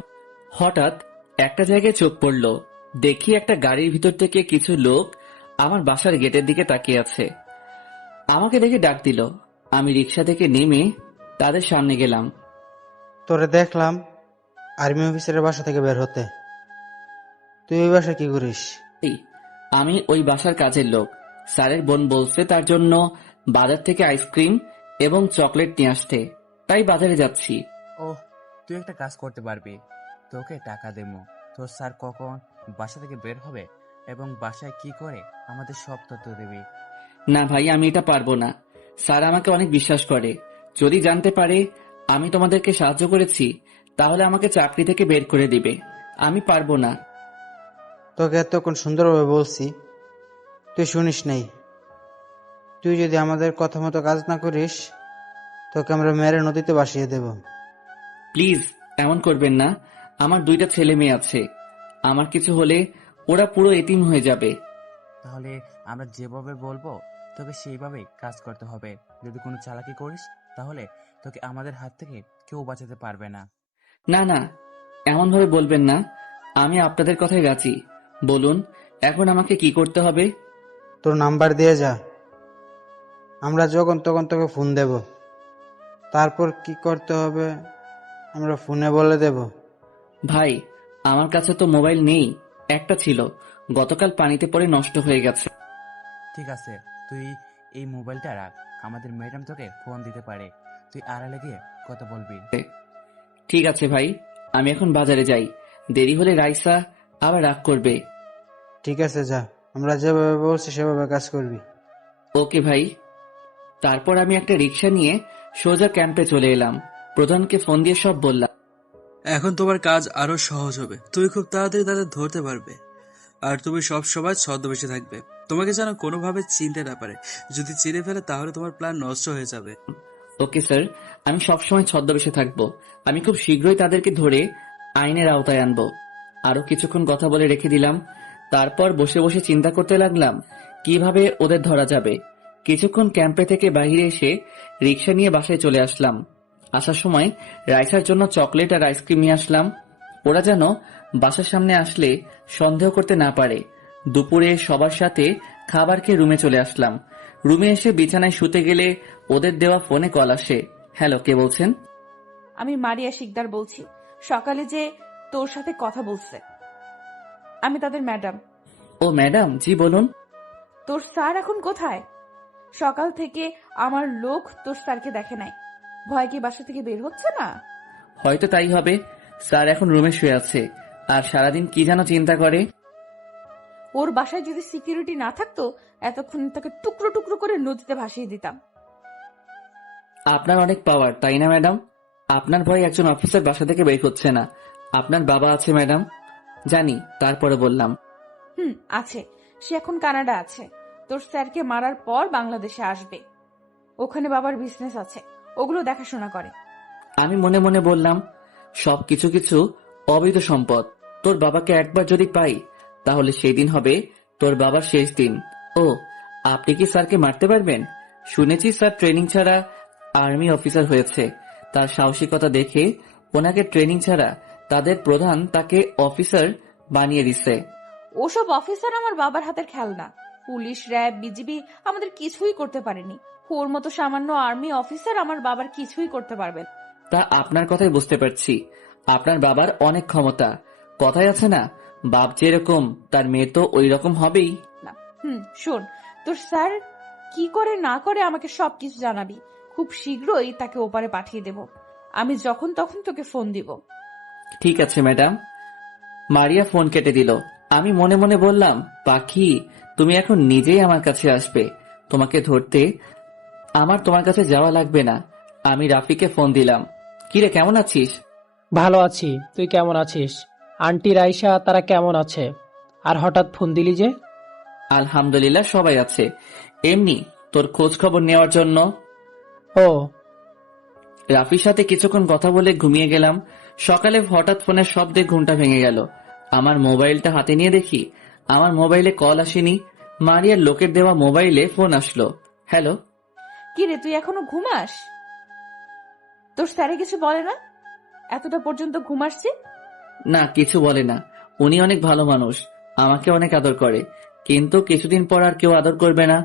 হঠাৎ একটা জায়গায় চোখ পড়ল, দেখি একটা গাড়ির ভিতর থেকে কিছু লোক আমার বাসার গেটের দিকে তাকিয়ে আছে। আমাকে দেখে ডাক দিল। আমি রিক্সা থেকে নেমে তাদের সামনে গেলাম। তোরে দেখলাম আর্মি অফিসারের বাসা থেকে বের হতে। তুই ওই বাসায় কি করিস? আমি ওই বাসার কাজের লোক। স্যারের বোন বলছে তার জন্য বাজার থেকে আইসক্রিম এবং চকলেট নিয়ে আসতে, তাই বাজারে যাচ্ছি। ও, তুই একটা কাজ করতে পারবি, তোকে টাকা দেবো। তোর স্যার কখন বাসা থেকে বের হবে এবং বাসায় কি করে আমাদের সব তথ্য দেবি। না ভাই, আমি এটা পারবো না। স্যার আমাকে অনেক বিশ্বাস করে। যদি জানতে পারে আমি তোমাদেরকে সাহায্য করেছি, তাহলে আমাকে চাকরি থেকে বের করে দিবে। আমি পারবো না। তোকে এতক্ষণ সুন্দরভাবে বলছি, তুই শুনিস নাই। তুই যদি আমাদের কথা মতো কাজ না করিস, তোকে আমরা মেরে নদীতে ভাসিয়ে দেব। প্লিজ এমন করবেন না। আমার 2টা ছেলে মেয়ে আছে, আমার কিছু হলে ওরা পুরো এতিম হয়ে যাবে। তাহলে আমরা যেভাবে বলবো তোকে সেইভাবেই কাজ করতে হবে। যদি কোনো চালাকি করিস তাহলে তোকে আমাদের হাত থেকে কেউ বাঁচাতে পারবে না। না না, এমন ভাবে বলবেন না। আমি আপনাদের কথাই রাজি। বলুন এখন আমাকে কি করতে হবে? তোর নাম্বার দিয়ে যা, আমরা যখন তখন তোকে ফোন দেব। তারপর কি করতে হবে আমরা ফোনে বলে দেব। ভাই, আমার কাছে তো মোবাইল নেই, একটা ছিল, গতকাল পানিতে পড়ে নষ্ট হয়ে গেছে। ঠিক আছে, তুই এই মোবাইলটা রাখ, আমাদের ম্যাডাম তোকে ফোন দিতে পারে, তুই আড়ালে গিয়ে কথা বলবি। ঠিক আছে ভাই, আমি এখন বাজারে যাই, দেরি হলে রাইসা আবার রাগ করবে। ঠিক আছে যা, আমরা যেভাবে বলছি সেভাবে কাজ করবি। ওকে ভাই। তারপর আমি একটা রিক্সা নিয়ে সোজা ক্যাম্পে চলে এলাম। প্রধানকে ফোন দিয়ে সব বললাম। এখন তোমার কাজ আরো সহজ হবে, তুমি খুব তাড়াতাড়ি তাদের ধরতে পারবে। আর তুমি সব সময় ছদ্মবেশে থাকবে, তোমাকে যেন কোনোভাবে চিনতে না পারে। যদি চিনে ফেলে তাহলে তোমার প্ল্যান নষ্ট হয়ে যাবে। ওকে স্যার, আমি সবসময় ছদ্মবেশে থাকবো। আমি খুব শীঘ্রই তাদেরকে ধরে আইনের আওতায় আনবো। আরো কিছুক্ষণ কথা বলে রেখে দিলাম। তারপর বসে বসে চিন্তা করতে লাগলাম কিভাবে ওদের ধরা যাবে। কিছুক্ষণ ক্যাম্পে থেকে বাইরে এসে রিক্সা নিয়ে বাসায় চলে আসলাম। আসার সময় রাইসার জন্য চকলেট আর আইসক্রিম নিয়ে আসলাম। ওরা যেন বাসার সামনে আসলে সন্দেহ করতে না পারে। দুপুরে সবার সাথে খাবার খেয়ে রুমে চলে আসলাম। রুমে এসে বিছানায় শুতে গেলে ওদের দেওয়া ফোনে কল আসে। হ্যালো, কে বলছেন? আমি মারিয়া শিকদার বলছি। সকালে যে তোর সাথে কথা বলছে, আমি তাদের ম্যাডাম। ও ম্যাডাম, জি বলুন। তোর স্যার এখন কোথায়? সকাল থেকে আমার লোক তোর স্যারকে দেখে নাই। ভয় কি বাসা থেকে বের হচ্ছে না? হয়তো তাই হবে। স্যার এখন রুমে শুয়ে আছে আর সারাদিন কি যেন চিন্তা করে। ওর বাসায় যদি সিকিউরিটি না থাকতো এতক্ষণ তাকে টুকরো টুকরো করে নদীতে ভাসিয়ে দিতাম। আপনার অনেক পাওয়ার, তাই না ম্যাডাম? আপনার ভয়ে একজন অফিসার বাসা থেকে বের হচ্ছে না। আপনার বাবা আছে ম্যাডাম, জানি, তারপরে বললাম, আছে। সে এখন কানাডা আছে। তোর স্যারকে মারার পর বাংলাদেশে আসবে। ওখানে বাবার বিজনেস আছে, ওগুলো দেখাশোনা করে। আমি মনে মনে বললাম, সব কিছু কিছু অবৈধ সম্পদ। তোর বাবাকে একবার যদি পাই তাহলে সেই দিন হবে তোর বাবার শেষ দিন। ও, আপনি কি স্যারকে মারতে পারবেন? শুনেছি স্যার ট্রেনিং ছাড়া আর্মি অফিসার হয়েছে। তার সাহসিকতা দেখে ওনাকে ট্রেনিং ছাড়া তাদের প্রধান তাকে অফিসার বানিয়ে দিচ্ছে। ওসব অফিসার আমার বাবার হাতের খেলনা। পুলিশ, র্যাব, বিজিবি আমাদের কিছুই করতে পারেনি। ওর মতো সামান্য আর্মি অফিসার আমার বাবার কিছুই করতে পারবে না। তা আপনার কথাই বুঝতে পারছি, আপনার বাবার অনেক ক্ষমতা। কথাই আছে না, বাপ যেরকম তার মেয়ে তো ওই রকম হবেই। না। শোন, তোর স্যার কি করে না করে আমাকে সবকিছু জানাবি। খুব শীঘ্রই তাকে ওপারে পাঠিয়ে দেব। আমি যখন তখন তোকে ফোন দিব। ঠিক আছে ম্যাডাম। মারিয়া ফোন কেটে দিল। আমি মনে মনে বললাম, পাখি, তুমি এখন নিজেই আমার কাছে আসবে। তোমাকে ধরতে আমার তোমার কাছে যাওয়া লাগবে না। আমি রাফিকে ফোন দিলাম। কিরে, কেমন আছিস? ভালো আছি, তুই কেমন আছিস? আন্টি রাইসা তারা কেমন আছে? আর হঠাৎ ফোন দিলি যে? আলহামদুলিল্লাহ, সবাই আছে। এমনি তোর খোঁজ খবর নেওয়ার জন্য। ও, রাফির সাথে কিছুক্ষণ কথা বলে ঘুমিয়ে গেলাম। সকালে হঠাৎ ফোনের শব্দে ঘুমটা ভেঙে গেল। আমার মোবাইলটা হাতে নিয়ে দেখি আমার মোবাইলে কল আসেনি, মারিয়ার লোকের দেওয়া মোবাইলে ফোন আসলো। হ্যালো। কিরে, তুই এখনো ঘুমাস? তোর স্যারে কিছু বলে না? এতটা পর্যন্ত ঘুমাসছি? না, কিছু বলে না। উনি অনেক ভালো মানুষ, আমাকে অনেক আদর করে। কিন্তু কিছুদিন পর আর কেউ আদর করবে না।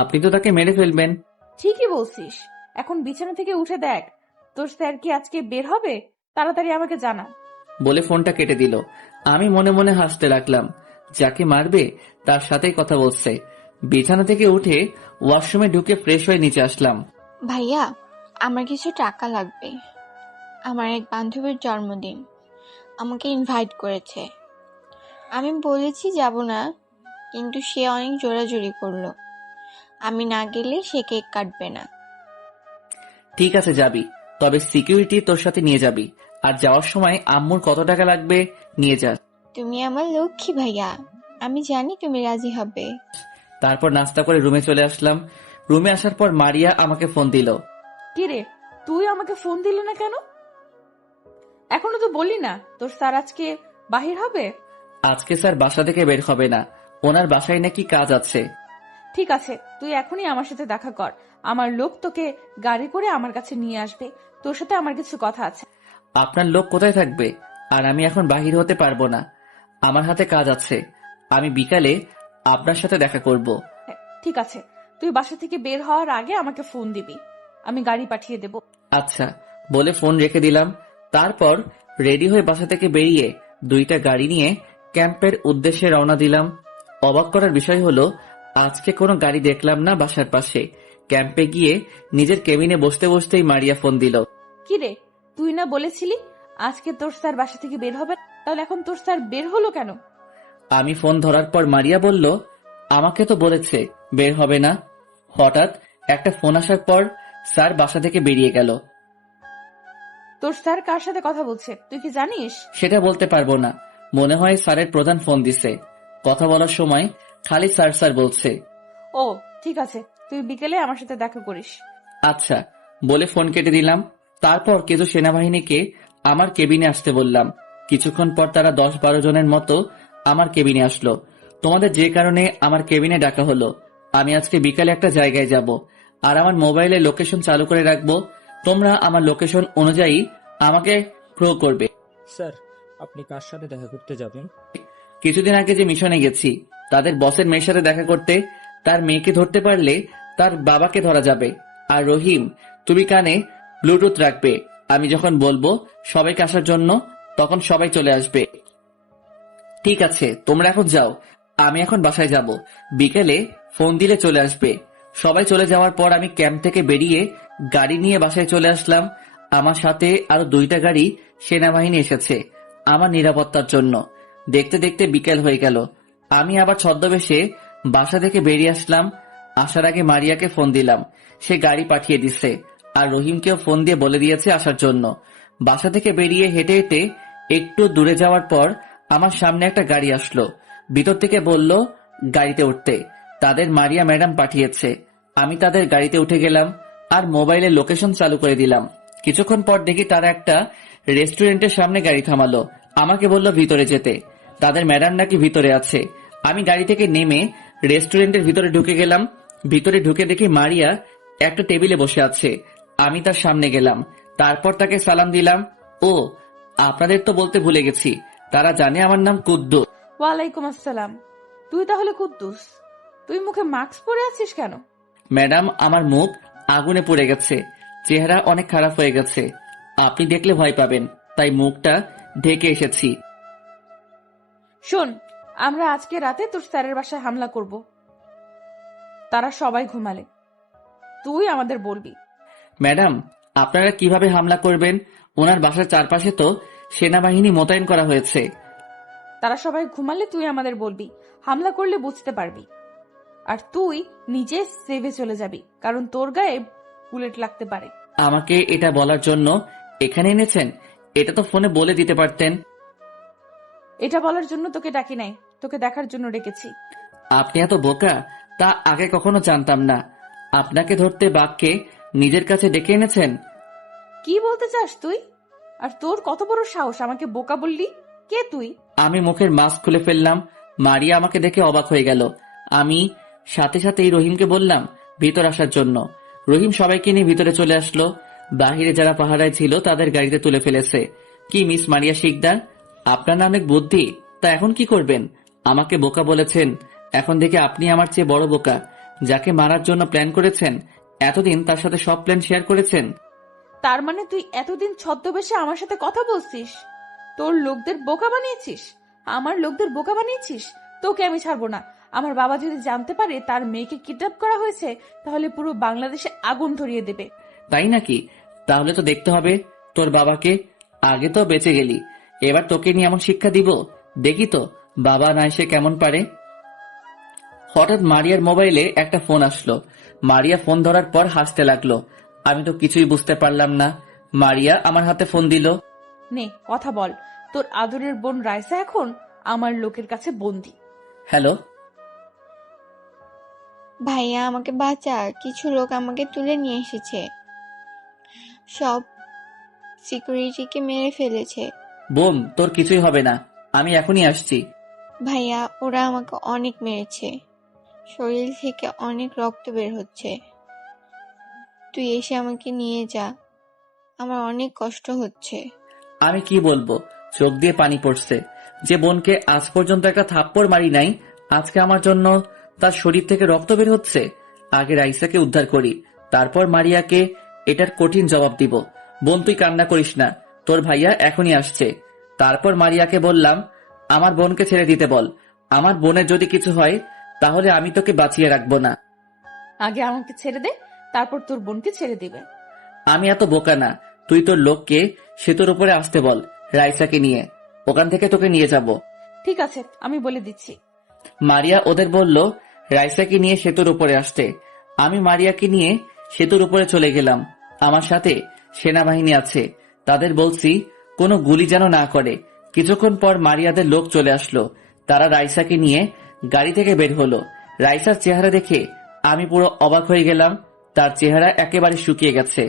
আপনি তো তাকে মেরে ফেলবেন। ঠিকই বলছিস। এখন বিছানা থেকে উঠে দেখ, তোর স্যার কি আজকে বের হবে? তাড়াতাড়ি আমাকে জানা। বলে ফোনটা কেটে দিল। আমি মনে মনে হাসতে লাগলাম, যাকে মারবে তার সাথেই কথা বলছে। বিছানা থেকে উঠে ওয়াশরুমে ঢুকে ফ্রেশ হয়ে নিচে আসলাম। ভাইয়া, আমার কিছু টাকা লাগবে। আমার এক বান্ধবীর জন্মদিন, আমাকে ইনভাইট করেছে। আমি বলেছি যাব না, কিন্তু সে অনেক জোরাজুরি করলো। আমি না গেলে সে কেক কাটবে না। ঠিক আছে, যাবি, তবে সিকিউরিটি তোর সাথে নিয়ে যাবি। আর যাওয়ার সময় আম্মুর কত টাকা লাগবে নিয়ে যাস। তুমি আমার লক্ষ্মী ভাইয়া, আমি জানি তুমি রাজি হবে। তারপর নাস্তা করে রুমে চলে আসলাম। রুমে আসার পর মারিয়া আমাকে ফোন দিল। কিরে, তুই আমাকে ফোন দিলি না কেন? এখনো তো বললি না তোর স্যার আজকে বাহির হবে। আজকে স্যার বাসা থেকে বের হবে না, ওনার বাসায় নাকি কাজ আছে। ঠিক আছে, তুই এখনই আমার সাথে দেখা কর। আমার লোক তোকে গাড়ি করে আমার কাছে নিয়ে আসবে। তোর সাথে আমার কিছু কথা আছে। আপনার লোক কোথায় থাকবে? আর আমি এখন বাহির হতে পারবো না, আমার হাতে কাজ আছে। আমি বিকালে আপনার সাথে দেখা করব। ঠিক আছে, তুই বাসা থেকে বের হওয়ার আগে আমাকে ফোন দিবি, আমি গাড়ি পাঠিয়ে দেব। আচ্ছা, বলে ফোন রেখে দিলাম। তারপর রেডি হয়ে বাসা থেকে বেরিয়ে দুইটা গাড়ি নিয়ে ক্যাম্পের উদ্দেশ্যে রওনা দিলাম। অবাক করার বিষয় হলো, আজকে কোনো গাড়ি দেখলাম না বাসার পাশে। ক্যাম্পে গিয়ে নিজের কেবিনে বসতে বসতেই মারিয়া ফোন দিল। কিরে, তুই না বলেছিলি আজকে তোর স্যার বাসা থেকে বের হবে? তাহলে এখন তোর স্যার বের হলো কেন? আমি ফোন ধরার পর মারিয়া বলল, আমাকে তো বলেছে বের হবে না। হঠাৎ একটা ফোন আসার পর স্যার বাসা থেকে বেরিয়ে গেল। তোর স্যার কার সাথে কথা বলছে তুই কি জানিস? সেটা বলতে পারবো না, মনে হয় স্যারের প্রধান ফোন দিছে। কথা বলার সময় খালি স্যার স্যার বলছে। ও, ঠিক আছে, তুই বিকেলে আমার সাথে দেখা করিস। আচ্ছা, বলে ফোন কেটে দিলাম। তারপর কিছু সেনাবাহিনীকে আমার কেবিনে আসতে বললাম। কিছুক্ষণ পর তারা 10-12 জনের মতো আমার কেবিনে আসলো। তোমাদের যে কারণে আমার কেবিনে ডাকা হলো, আমি আজকে বিকালে একটা জায়গায় যাব, আর আমার মোবাইলে লোকেশন চালু করে রাখবো। তোমরা আমার লোকেশন অনুযায়ী আমাকে প্রো করবে। স্যার, আপনি কার সাথে দেখা করতে যাবেন? কিছুদিন আগে যে মিশনে গেছি, তাদের বসের মেয়ের সাথে দেখা করতে। তার মেয়েকে ধরতে পারলে তার বাবাকে ধরা যাবে। আর রহিম, তুমি কানে ব্লুটুথ রাখবে। আমি যখন বলবো সবাইকে আসার জন্য, তখন সবাই চলে আসবে। ঠিক আছে, তোমরা এখন যাও, আমি এখন বাসায় যাব। বিকেলে ফোন দিলে চলে আসবে। সবাই চলে যাওয়ার পর আমি ক্যাম্প থেকে বেরিয়ে গাড়ি নিয়ে বাসায় চলে আসলাম। আমার সাথে আরো 2টা গাড়ি সেনাবাহিনী এসেছে আমার নিরাপত্তার জন্য। দেখতে দেখতে বিকেল হয়ে গেল। আমি আবার ছদ্মবেশে বাসা থেকে বেরিয়ে আসলাম। আসার আগে মারিয়াকে ফোন দিলাম, সে গাড়ি পাঠিয়ে দিচ্ছে। আর রহিমকেও ফোন দিয়ে বলে দিয়েছে আসার জন্য। বাসা থেকে বেরিয়ে হেঁটে হেঁটে একটু দূরে যাওয়ার পর আমার সামনে একটা গাড়ি আসলো, ভিতর থেকে বলল গাড়িতে উঠতে, তাদের মারিয়া ম্যাডাম পাঠিয়েছে। আমি তাদের গাড়িতে উঠে গেলাম আর মোবাইলে লোকেশন চালু করে দিলাম। কিছুক্ষণ পর দেখি তারা একটা রেস্টুরেন্টের সামনে গাড়ি থামালো, আমাকে বলল ভিতরে যেতে, তাদের ম্যাডাম নাকি ভিতরে আছে। আমি গাড়ি থেকে নেমে রেস্টুরেন্টের ভিতরে ঢুকে গেলাম। ভিতরে ঢুকে দেখি মারিয়া একটা টেবিলে বসে আছে। আমি তার সামনে গেলাম, তারপর তাকে সালাম দিলাম। ও, আপনাদের তো বলতে ভুলে গেছি, তারা জানে আমার নাম কুদ্দুস। ওয়ালাইকুম আসসালাম। তুই তাহলে কুদ্দুস? তুই মুখে মাস্ক পরে আছিস কেন? ম্যাডাম, আমার মুখ আগুনে পড়ে গেছে, চেহারা অনেক খারাপ হয়ে গেছে, আপনি দেখলে ভয় পাবেন, তাই মুখটা ঢেকে এসেছি। শোন, আমরা আজকে রাতে তোর স্যারের বাসায় হামলা করব। তারা সবাই ঘুমালে, তুই আমাদের বলবি। ম্যাডাম, আপনারা কিভাবে হামলা করবেন? ওনার বাসার চারপাশে তো সেনাবাহিনী মোতায়েন করা হয়েছে। তারা সবাই ঘুমালে তুই আমাদের বলবি, হামলা করলে বুঝতে পারবি। আর তুই নিজে সেভে চলে যাবি, কারণ তোর গায়ে বুলেট লাগতে পারে। আমাকে এটা বলার জন্য এখানে এনেছেন? এটা তো ফোনে বলে দিতে পারতেন। এটা বলার জন্য তোকে ডাকি নাই, তোকে দেখার জন্য ডেকেছি। আপনি এত বোকা তা আগে কখনো জানতাম না। আপনাকে ধরতে বাঘকে নিজের কাছে ডেকে এনেছেন। কি বলতে চাস তুই? আর তোর কত বড় সাহস আমাকে বোকা বললি? কে তুই? আমি মুখের মাস্ক খুলে ফেললাম। মারিয়া আমাকে দেখে অবাক হয়ে গেল। আমি সাথে সাথেই রহিমকে বললাম ভিতর আসার জন্য। রহিম সবাইকে নিয়ে ভিতরে চলে আসলো। বাহিরে যারা পাহারায় ছিল তাদের গাড়িতে তুলে ফেলেছে। কি মিস মারিয়া শিকদার, আপনার না অনেক বুদ্ধি, তা এখন কি করবেন? আমাকে বোকা বলেছেন, এখন দেখে আপনি আমার চেয়ে বড় বোকা। যাকে মারার জন্য প্ল্যান করেছেন, এতদিন তার সাথে সব প্ল্যান শেয়ার করেছেন। তার মানে তুই এতদিন ছদ্মবেশে আমার সাথে কথা বলছিস, তোর লোকদের বোকা বানিয়েছিস, আমার লোকদের বোকা বানিয়েছিস। তোকে আমি ছাড়বো না। আমার বাবা যদি জানতে পারে তার মেয়েকে কিডন্যাপ করা হয়েছে, তাহলে পুরো বাংলাদেশে আগুন ধরিয়ে দেবে। তাই নাকি? তাহলে তো দেখতে হবে তোর বাবাকে। আগে তো বেঁচে গেলি, এবার তোকে নিয়ে এমন শিক্ষা দিব, দেখি তো বাবা না এসে কেমন পারে। হঠাৎ মারিয়ার মোবাইলে একটা ফোন আসলো। মারিয়া ফোন ধরার পর হাসতে লাগলো। আমি তো কিছুই বুঝতে পারলাম না। মারিয়া আমার হাতে ফোন দিল। নে কথা বল, তোর আদরের বোন রাইসা এখন আমার লোকের কাছে বন্দি। হ্যালো ভাইয়া, আমাকে বাঁচা, কিছু লোক আমাকে তুলে নিয়ে এসেছে, সব সিকিউরিটিকে মেরে ফেলেছে। বোন, তোর কিছুই হবে না, আমি এখনই আসছি। ভাইয়া, ওরা আমাকে অনেক মেরেছে, শরীর থেকে অনেক রক্ত বের হচ্ছে, তুই এসে আমাকে নিয়ে যা, আমার অনেক কষ্ট হচ্ছে। আমি কি বলবো, চোখ দিয়ে পানি পড়ছে। যে বোনকে আজ পর্যন্ত একটা থাপ্পড় মারি নাই, আজকে আমার জন্য তার শরীর থেকে রক্ত বের হচ্ছে। আগে রাইসাকে উদ্ধার করি, তারপর মারিয়াকে এটার কঠিন জবাব দিব। বোন, তুই কান্না করিস না, তোর ভাইয়া এখনই আসছে। তারপর মারিয়াকে বললাম আমার বোনকে ছেড়ে দিতে বল, আমার বোনের যদি কিছু হয় তাহলে আমি তোকে বাঁচিয়ে রাখবো না। আগে আমাকে ছেড়ে দে, তারপর তোর বোনকে ছেড়ে দিবে। আমি এত বোকা না, তুই তোর লোককে সেতুর উপরে আসতে বল, রাইসাকে নিয়ে ওখান থেকে তোকে নিয়ে যাব। ঠিক আছে, আমি বলে দিচ্ছি। মারিয়া ওদের বলল রাইসাকে নিয়ে সেতুর উপরে আসতে। আমি মারিয়াকে নিয়ে সেতুর উপরে চলে গেলাম। আমার সাথে সেনাবাহিনী আছে, তাদের বলছি কোনো গুলি যেন না করে। কিছুক্ষণ পর মারিয়াদের লোক চলে আসলো। তারা রাইসাকে নিয়ে গাড়ি থেকে বের হলো। রাইসার চেহারা দেখে আমি পুরো অবাক হয়ে গেলাম। তার চেহারা একেবারে শুকিয়ে গেছে,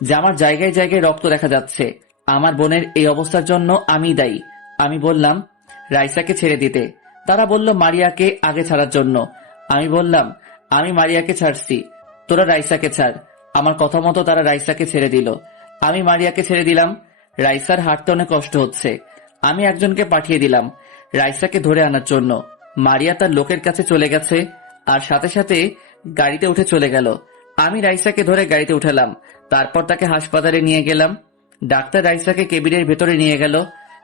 জামার জায়গায় জায়গায় রক্ত দেখা যাচ্ছে। আমার বোনের এই অবস্থার জন্য আমি দায়ী। আমি বললাম রাইসাকে ছেড়ে দিতে। তারা বলল মারিয়াকে আগে ছাড়ার জন্য। আমি বললাম আমি মারিয়াকে ছাড়ছি, তোরা রাইসাকে ছাড়। আমার কথা মতো তারা রাইসাকে ছেড়ে দিল। আমি মারিয়াকে ছেড়ে দিলাম। রাইসার হাঁটতে অনেক কষ্ট হচ্ছে। আমি একজনকে পাঠিয়ে দিলাম রাইসাকে ধরে আনার জন্য। মারিয়া তার লোকের কাছে চলে গেছে আর সাথে সাথে গাড়িতে উঠে চলে গেল। আমি রাইসাকে ধরে গাড়িতে উঠালাম, তারপর তাকে হাসপাতালে নিয়ে গেলাম। ডাক্তার রাইসাকে কেবিনের ভেতরে নিয়ে গেল।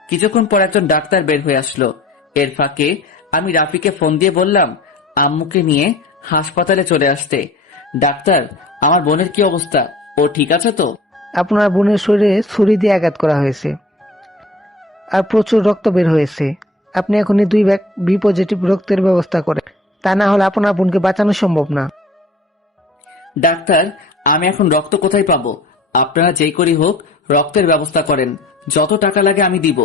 কিছুক্ষণ পর একজন ডাক্তার বের হয়ে আসলো। এর ফাঁকে আমি রাফিকে ফোন দিয়ে বললাম আম্মুকে নিয়ে হাসপাতালে চলে আসতে। ডাক্তার, আমার বোনের কি অবস্থা, ও ঠিক আছে তো? আপনার বোনের শরীরে ছুরি দিয়ে আঘাত করা হয়েছে আর প্রচুর রক্ত বের হয়েছে। আপনি এখনই 2 ব্যাগ বি পজিটিভ রক্তের ব্যবস্থা করেন, তা না হলে আপনার বোনকে বাঁচানো সম্ভব না। ডাক্তার, আমি এখন রক্ত কোথায় পাবো? আপনারা যেই করি হোক রক্তের ব্যবস্থা করেন, যত টাকা লাগে আমি দিব।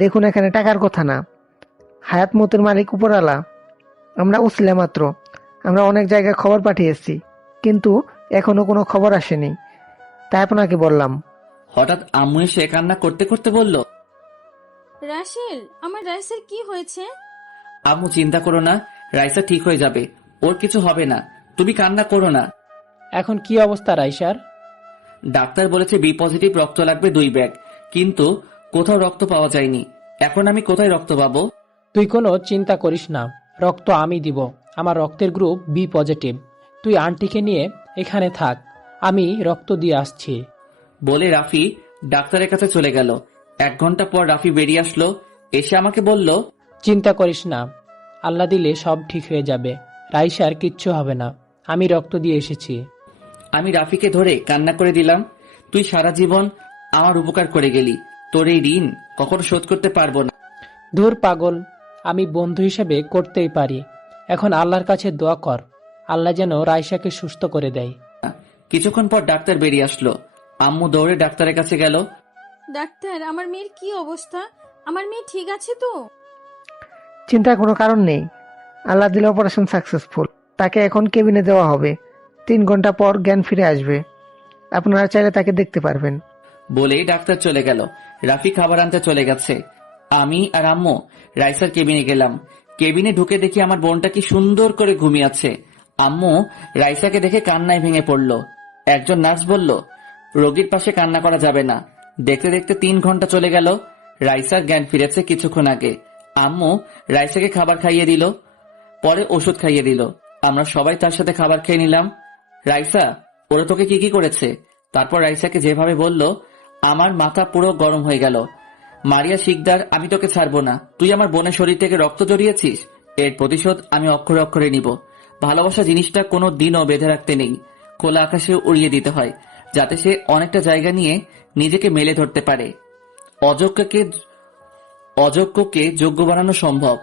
দেখুন এখানে টাকার কথা না, হায়াত মতের মালিক উপরালা। আমরা উছিলা মাত্র। আমরা অনেক জায়গায় খবর পাঠিয়েছি, কিন্তু এখনো কোনো খবর আসেনি, তাই আপনাকে বললাম। হঠাৎ আম্মু এসে কান্না করতে করতে বলল, রাসেল, আমার রাইসের কি হয়েছে? আম্মু চিন্তা করো না, রাইসা ঠিক হয়ে যাবে, ওর কিছু হবে না, তুমি কান্না করো না। এখন কি অবস্থা রাইসার? ডাক্তার বলেছে বি পজিটিভ রক্ত লাগবে 2 ব্যাগ, কিন্তু কোথাও রক্ত পাওয়া যায়নি। এখন আমি কোথায় রক্ত পাবো? তুই কোনো চিন্তা করিস না, রক্ত আমি দিব। আমার রক্তের গ্রুপ বি পজিটিভ। তুই আন্টিকে নিয়ে এখানে থাক, আমি রক্ত দিয়ে আসছি। বলে রাফি ডাক্তারের কাছে চলে গেল। 1 ঘন্টা পর রাফি বেরিয়ে আসলো, এসে আমাকে বলল, চিন্তা করিস না, আল্লাহ দিলে সব ঠিক হয়ে যাবে। রাইসার কিচ্ছু হবে না, আমি রক্ত দিয়ে এসেছি। আমি রাফিকে ধরে কান্না করে দিলাম, তুই সারা জীবন আমার উপকার করে গেলি, তোর এই ঋণ কখনো শোধ করতে পারবো না। ধুর পাগল, আমি বন্ধু হিসেবে করতেই পারি। এখন আল্লাহর কাছে দোয়া কর, আল্লাহ যেন রাইসাকে সুস্থ করে দেয়। কিছুক্ষণ পর ডাক্তার বেরিয়ে আসলো। আম্মু দৌড়ে ডাক্তারের কাছে গেল। ডাক্তার, আমার মেয়ের কি অবস্থা? আমার মেয়ে ঠিক আছে তো? চিন্তার কোনো কারণ নেই, আল্লাহ দিলে অপারেশন সাকসেসফুল। তাকে এখন কেবিনে দেওয়া হবে, 3 ঘন্টা পর জ্ঞান ফিরে আসবে। আপনারা চাইলে তাকে দেখতে পারবেন। বলেই ডাক্তার চলে গেল। রাফি খাবার আনতে চলে গেছে। আমি আর আম্মু রাইসার কেবিনে গেলাম। কেবিনে ঢুকে দেখি আমার বোনটা কি সুন্দর করে ঘুমিয়ে আছে। আম্মু রাইসাকে দেখে কান্নায় ভেঙে পড়ল। একজন নার্স বলল, রোগীর পাশে কান্না করা যাবে না। দেখতে দেখতে 3 ঘন্টা চলে গেল। রাইসার জ্ঞান ফিরেছে কিছুক্ষণ আগে। আম্মু রাইসাকে খাবার খাইয়ে দিল, পরে ওষুধ খাইয়ে দিল। আমরা সবাই তার সাথে খাবার খেয়ে নিলাম। রাইসা, ওরা তোকে কি কি করেছে? তারপর রাইসাকে যেভাবে বলল, আমার মাথা পুরো গরম হয়ে গেল। মারিয়া শিকদার, আমি তোকে ছাড়বো না। তুই আমার বোনের শরীর থেকে রক্ত জড়িয়েছিস, এর প্রতিশোধ আমি অক্ষরে অক্ষরে নিব। ভালোবাসা জিনিসটা কোনো দিনও বেঁধে রাখতে নেই, খোলা আকাশে উড়িয়ে দিতে হয়, যাতে সে অনেকটা জায়গা নিয়ে নিজেকে মেলে ধরতে পারে। অযোগ্যকে যোগ্য বানানো সম্ভব,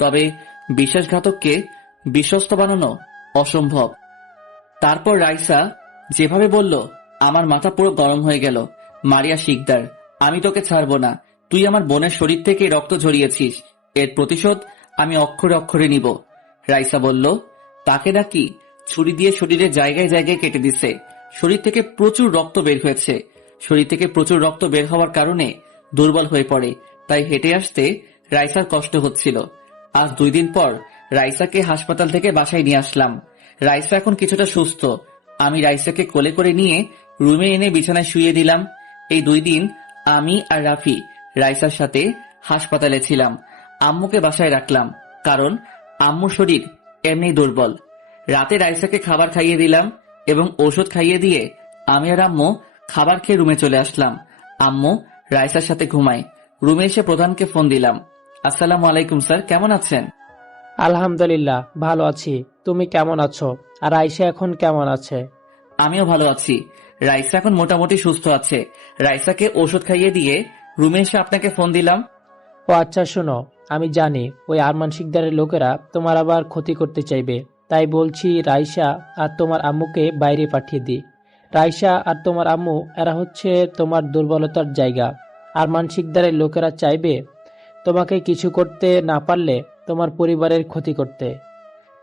তবে বিশ্বাসঘাতককে বিশ্বস্ত বানানো অসম্ভব। তারপর রাইসা যেভাবে বলল, আমার মাথা পুরো গরম হয়ে গেল। মারিয়া শিকদার, আমি তোকে ছাড়বো না। তুই আমার বোনের শরীর থেকে রক্ত ঝরিয়েছিস, এর প্রতিশোধ আমি অক্ষরে অক্ষরে নিব। রাইসা বলল, তাকে নাকি ছুরি দিয়ে শরীরের জায়গায় জায়গায় কেটে দিছে। শরীর থেকে প্রচুর রক্ত বের হয়েছে। শরীর থেকে প্রচুর রক্ত বের হওয়ার কারণে দুর্বল হয়ে পড়ে, তাই হেঁটে আসতে রাইসার কষ্ট হচ্ছিল। আজ 2 দিন পর রাইসাকে হাসপাতাল থেকে বাসায় নিয়ে আসলাম। রাইসা এখন কিছুটা সুস্থ। আমি রাইসাকে কোলে করে নিয়ে রুমে এনে বিছানায় শুইয়ে দিলাম। এই 2 দিন আমি আর রাফি রাইসার সাথে হাসপাতালে ছিলাম। আম্মুকে বাসায় রাখলাম, কারণ আম্মুর শরীর এমনি দুর্বল। রাতে রাইসাকে খাবার খাইয়ে দিলাম এবং ওষুধ খাইয়ে দিয়ে আমি আর আম্মু খাবার খেয়ে রুমে চলে আসলাম। আম্মু রাইসার সাথে ঘুমায়। রুমে এসে প্রধানকে ফোন দিলাম। আসসালামু আলাইকুম স্যার, কেমন আছেন? আলহামদুলিল্লাহ, ভালো আছি। তুমি কেমন আছো? আর রাইসা এখন কেমন আছে? আমিও ভালো আছি। রাইসা এখন মোটামুটি সুস্থ আছে। রাইসাকে ওষুধ খাইয়ে দিয়ে রুমে এসে আপনাকে ফোন দিলাম। ও আচ্ছা, শোনো, আমি জানি ওই আরমান শিকদারের লোকেরা তোমার আবার ক্ষতি করতে চাইবে, তাই বলছি রাইসা আর তোমার আম্মুকে বাইরে পাঠিয়ে দিই। রাইসা আর তোমার আম্মু এরা হচ্ছে তোমার দুর্বলতার জায়গা। আরমান শিকদারের লোকেরা চাইবে তোমাকে কিছু করতে না পারলে তোমার পরিবারের ক্ষতি করতে।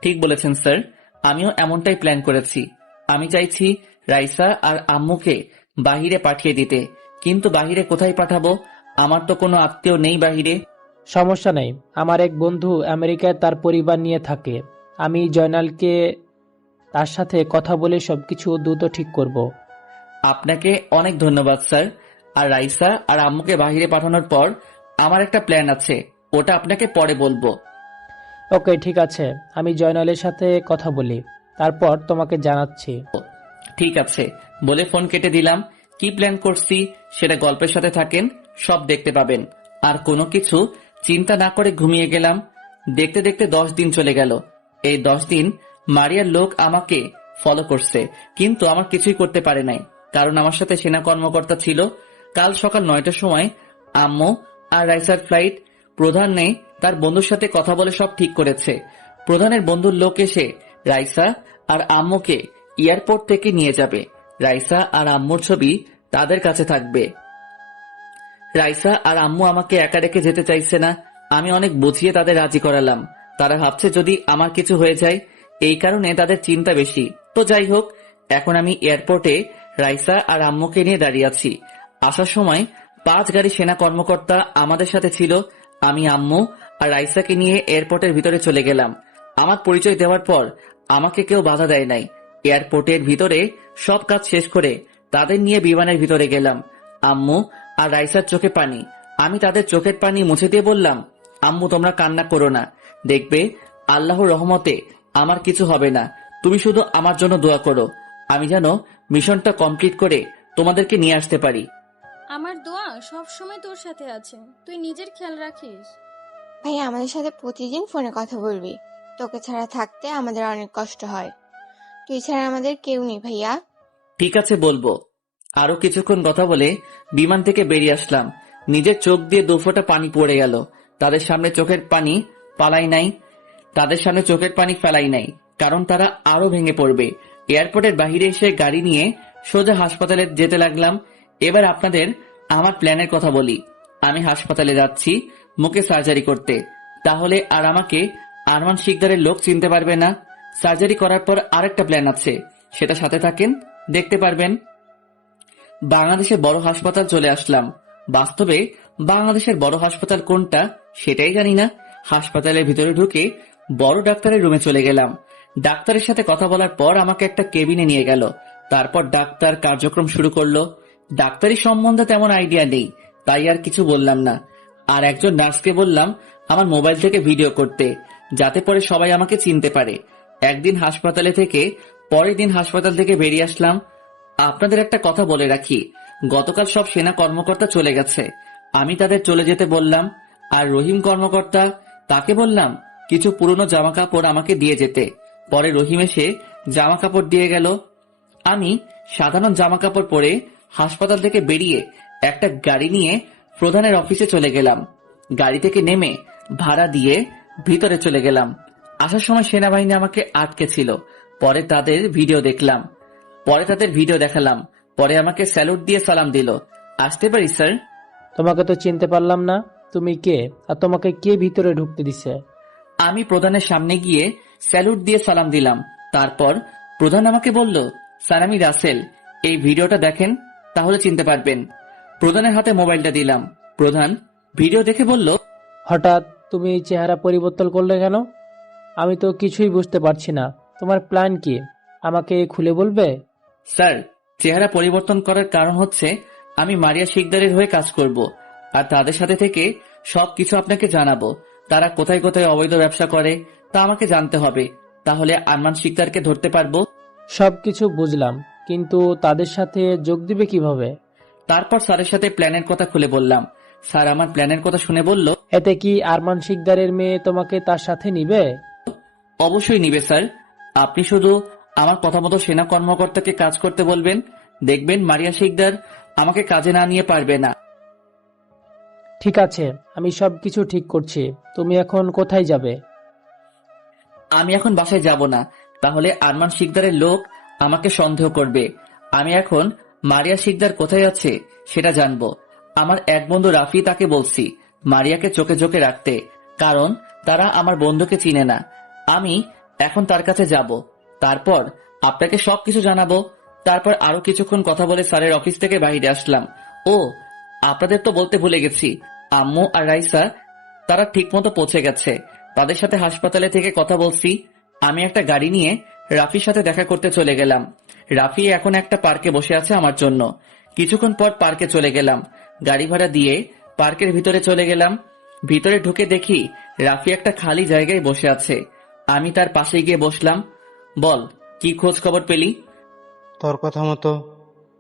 ঠিক বলেছেন স্যার, আমিও এমনটাই প্ল্যান করেছি। আমি চাইছি রাইসা আর আম্মুকে বাহিরে পাঠিয়ে দিতে, কিন্তু বাহিরে কোথায় পাঠাবো? আমার তো কোনো আত্মীয় নেই বাহিরে। সমস্যা নেই, আমার এক বন্ধু আমেরিকায় তার পরিবার নিয়ে থাকে। আমি জয়নালকে তার সাথে কথা বলে সবকিছু দ্রুত ঠিক করব। আপনাকে অনেক ধন্যবাদ স্যার। আর রাইসা আর আম্মুকে বাহিরে পাঠানোর পর আমার একটা প্ল্যান আছে, ওটা আপনাকে পরে বলবো। ওকে, ঠিক আছে, আমি জয়নালের সাথে কথা বলি, তারপর তোমাকে জানাচ্ছি। ঠিক আছে বলে ফোন কেটে দিলাম। কি প্ল্যান করছি সেটা গল্পের সাথে থাকেন, সব দেখতে পাবেন। আর কোনো কিছু চিন্তা না করে ঘুমিয়ে গেলাম। দেখতে দেখতে 10 দিন চলে গেল। এই 10 দিন মারিয়ার লোক আমাকে ফলো করছে, কিন্তু আমার কিছুই করতে পারে নাই, কারণ আমার সাথে সেনা কর্মকর্তা ছিল। কাল সকাল 9টার সময় আম্মু আর রাইসার ফ্লাইট। প্রধান নেই, তার বন্ধুর সাথে কথা বলে সব ঠিক করেছে। প্রধানের বন্ধুর লোক এসে রাইসা আর আম্মুকে এয়ারপোর্ট থেকে নিয়ে যাবে। রাইসা আর আম্মুর ছবি তাদের কাছে থাকবে। রাইসা আর আম্মু আমাকে একা রেখে যেতে চাইছে না। আমি অনেক বুঝিয়ে তাদের রাজি করালাম। তারা ভাবছে যদি আমার কিছু হয়ে যায়, এই কারণে তাদের চিন্তা বেশি। তো যাই হোক, এখন আমি এয়ারপোর্টে রাইসা আর আম্মুকে নিয়ে দাঁড়িয়ে আছি। আসার সময় 5 গাড়ি সেনা কর্মকর্তা আমাদের সাথে ছিল। আমি আম্মু আর রাইসাকে নিয়ে এয়ারপোর্টের ভিতরে চলে গেলাম। আমার পরিচয় দেওয়ার পর আমাকে কেউ বাধা দেয় নাই। এয়ারপোর্টের ভিতরে সব কাজ শেষ করে তাদের নিয়ে বিমানের ভিতরে গেলাম। আম্মু আর রাইসার চোখে পানি। আমি তাদের চোখের পানি মুছে দিয়ে বললাম, আম্মু তোমরা কান্না করো না, দেখবে আল্লাহর রহমতে আমার কিছু হবে না। তুমি শুধু আমার জন্য দোয়া করো, আমি যেন মিশনটা কমপ্লিট করে তোমাদেরকে নিয়ে আসতে পারি। আমার দোয়া সব সময় তোর সাথে আছে, তুই নিজের খেয়াল রাখিস। ভাইয়া আমাদের সাথে প্রতিদিন ফোনে কথা বলবি। তোকে ছাড়া থাকতে আমাদের অনেক কষ্ট হয়। তুই ছাড়া আমাদের কেউ নেই ভাইয়া। ঠিক আছে, বলবো। আরো কিছুক্ষণ কথা বলে বিমান থেকে বেরিয়ে আসলাম। নিজের চোখ দিয়ে 2 ফোঁটা পানি পড়ে গেল। তাদের সামনে চোখের পানি ফেলাই নাই, কারণ তারা আরো ভেঙে পড়বে। এয়ারপোর্টের বাইরে এসে গাড়ি নিয়ে সোজা হাসপাতালে যেতে লাগলাম। এবার আপনাদের আমার প্ল্যানের কথা বলি। আমি হাসপাতালে যাচ্ছি মুখে সার্জারি করতে, তাহলে আর আমাকে আরমান শিকদারের লোক চিনতে পারবে না। সার্জারি করার পর আরেকটা প্ল্যান আছে, সেটা সাথে থাকেন, দেখতে পারবেন। বাংলাদেশের বড় হাসপাতাল চলে আসলাম। বাস্তবে বাংলাদেশের বড় হাসপাতাল কোনটা সেটাই জানি না। হাসপাতালের ভিতরে ঢুকে বড় ডাক্তারের রুমে চলে গেলাম। ডাক্তারের সাথে কথা বলার পর আমাকে একটা কেবিনে নিয়ে গেল। তারপর ডাক্তার কার্যক্রম শুরু করলো। ডাক্তারি সম্বন্ধে তেমন আইডিয়া নেই, তাই আর কিছু বললাম না। আর একজন নার্সকে বললাম আমার মোবাইল থেকে ভিডিও করতে, যাতে পরে সবাই আমাকে চিনতে পারে। একদিন হাসপাতালে থেকে পরের দিন হাসপাতাল থেকে বেরিয়ে আসলাম। আপনাদের একটা কথা বলে রাখি, গতকাল সব সেনা কর্মকর্তা চলে গেছে। আমি তাদের চলে যেতে বললাম। আর রহিম কর্মকর্তা, তাকে বললাম কিছু পুরনো জামা কাপড় আমাকে দিয়ে যেতে। পরে রহিম এসে জামা কাপড় দিয়ে গেল। আমি সাধারণ জামা কাপড় পরে হাসপাতাল থেকে বেরিয়ে একটা গাড়ি নিয়ে প্রধানের অফিসে চলে গেলাম। গাড়ি থেকে নেমে ভাড়া দিয়ে ভিতরে চলে গেলাম। আসার সময় সেনাবাহিনী আমাকে আটকে ছিল। পরে তাদের ভিডিও দেখালাম। পরে আমাকে স্যালুট দিয়ে সালাম দিল। আসতে পারি স্যার? তোমাকে তো চিনতে পারলাম না, তুমি কে আর তোমাকে কে ভিতরে ঢুকতে দিছে? আমি প্রধানের সামনে গিয়ে স্যালুট দিয়ে সালাম দিলাম। তারপর প্রধান আমাকে বলল, স্যার আমি রাসেল, এই ভিডিওটা দেখেন, তাহলে চিনতে পারবেন। প্রধানের হাতে মোবাইলটা দিলাম। প্রধান ভিডিও দেখে বলল, হঠাৎ তুমি এই চেহারা পরিবর্তন করলে কেন? আমি তো কিছুই বুঝতে পারছি না, তোমার প্ল্যান কি আমাকে খুলে বলবে? স্যার, চেহারা পরিবর্তন করার কারণ হচ্ছে আমি মারিয়া শিকদারের হয়ে কাজ করব, আর তাদের সাথে থেকে সবকিছু আপনাকে জানাবো। তারা কোথায় কোথায় অবৈধ ব্যবসা করে তা আমাকে জানতে হবে, তাহলে আরমান শিকদারকে ধরতে পারবো। সবকিছু বুঝলাম, কিন্তু তাদের সাথে যোগ দিবে কিভাবে? তারপর স্যারের সাথে প্ল্যানের কথা খুলে বললাম। স্যার আমার প্ল্যানের কথা শুনে বলল, এতে কি আরমান শিকদারের মেয়ে তোমাকে তার সাথে নিবে? অবশ্যই নিবে স্যার, আপনি শুধু আমার কথা মতো সেনা কর্মকর্তাকে কাজ করতে বলবেন, দেখবেন মারিয়া শিকদার আমাকে কাজে না নিয়ে পারবে না। ঠিক আছে, আমি সবকিছু ঠিক করছি, তুমি এখন কোথায় যাবে? আমি এখন বাসায় যাব না, তাহলে আরমান শিকদারের লোক আমাকে সন্দেহ করবে। আমি এখন মারিয়া শিকদার কোথায় আছে সেটা জানবো। আমার এক বন্ধু রাফি, তাকে বলছি মারিয়াকে চোখে চোখে রাখতে, কারণ তারা আমার বন্ধুকে চিনে না। আমি এখন তার কাছে যাব, তারপর আপনাকে সবকিছু জানাবো। তারপর আরো কিছুক্ষণ কথা বলে স্যারের অফিস থেকে বাইরে আসলাম। ও আপনাদের তো বলতে ভুলে গেছি, আম্মু আর রাইসা তারা ঠিক মতো পৌঁছে গেছে। তাদের সাথে হাসপাতালে থেকে কথা বলছি। আমি একটা গাড়ি নিয়ে রাফির সাথে দেখা করতে চলে গেলাম। রাফি এখন একটা পার্কে বসে আছে আমার জন্য। কিছুক্ষণ পর পার্কে চলে গেলাম। গাড়ি ভাড়া দিয়ে পার্কের ভিতরে চলে গেলাম। ভিতরে ঢুকে দেখি রাফি একটা খালি জায়গায় বসে আছে। আমি তার পাশে গিয়ে বসলাম। বল, কি খোঁজ খবর পেলি? তোর কথা মতো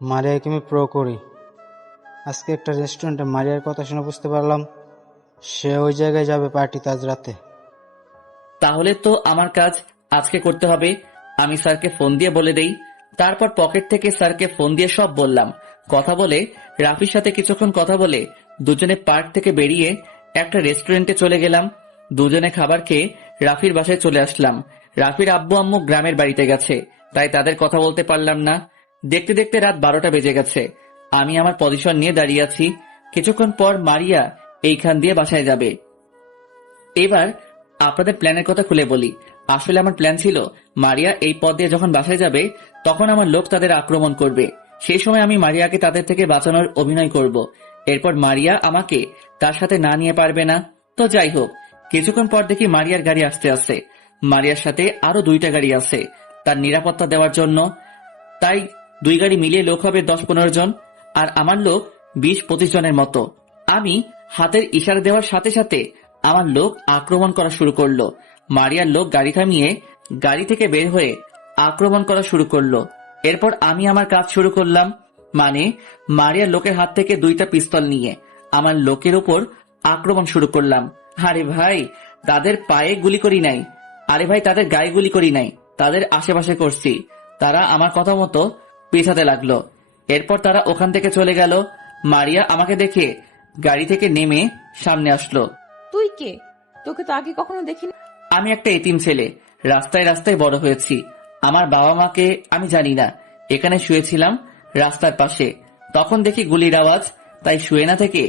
মারিয়াকে আমি প্রো করি। আজকে একটা রেস্টুরেন্টে মারিয়ার কথা শুনে বুঝতে পারলাম সে ওই জায়গায় যাবে পার্টিতে আজ রাতে। তাহলে তো আমার কাজ আজকে করতে হবে। আমি স্যারকে ফোন দিয়ে বলে দেই। তারপর পকেট থেকে স্যারকে ফোন দিয়ে সব বললাম। কথা বলে রাফির সাথে কিছুক্ষণ কথা বলে দুজনে পার্ক থেকে বেরিয়ে একটা রেস্টুরেন্টে চলে গেলাম। দুজনে খাবার খেয়ে রাফির বাসায় চলে আসলাম। রাফির আব্বু আম্মু গ্রামের বাড়িতে গেছে, তাই তাদের কথা বলতে পারলাম না। দেখতে দেখতে রাত 12টা বেজে গেছে। আমি আমার পজিশন নিয়ে দাঁড়িয়ে আছি। কিছুক্ষণ পর মারিয়া এইখান দিয়ে বাসায় যাবে। এবার আপনাদের প্ল্যানের কথা খুলে বলি। আসলে আমার প্ল্যান ছিল মারিয়া এই পথ দিয়ে যখন বাসায় যাবে তখন আমার লোক তাদের আক্রমণ করবে। সেই সময় আমি মারিয়াকে তাদের থেকে বাঁচানোর অভিনয় করব। এরপর মারিয়া আমাকে তার সাথে না নিয়ে পারবে না। তো যাই হোক, কিছুক্ষণ পর দেখি মারিয়ার গাড়ি আসতে আসছে। মারিয়ার সাথে আরো 2টা গাড়ি আছে তার নিরাপত্তা দেওয়ার জন্য। তাই 2 গাড়ি মিলিয়ে লোক হবে 10-15 জন, আর আমার লোক 20-25 জনের মতো। আমি হাতের ইশারা দেওয়ার সাথে সাথে আমার লোক আক্রমণ করা শুরু করলো। মারিয়ার লোক গাড়ি থামিয়ে গাড়ি থেকে বের হয়ে আক্রমণ করা শুরু করলো। এরপর আমি আমার কাজ শুরু করলাম, মানে মারিয়ার লোকের হাত থেকে 2টা পিস্তল নিয়ে আমার লোকের উপর আক্রমণ শুরু করলাম। আরে ভাই, তাদের পায়ে গুলি করি নাই, আরে ভাই তাদের গায়ে গুলি করি নাই, তাদের আশেপাশে করছি। তারা আমার কথা মতো পেছাতে লাগলো। এরপর তারা ওখান থেকে চলে গেল। মারিয়া আমাকে দেখে গাড়ি থেকে নেমে সামনে আসলো। তুই কে? তোকে তো আগে কখনো দেখিনি। আমি একটা এতিম ছেলে, রাস্তায় রাস্তায় বড় হয়েছি। আমার বাবা মাকে আমি জানি না। এখানে শুয়েছিলাম রাস্তার পাশে, তখন দেখি গুলির আওয়াজ, তাই শুয়ে না থেকে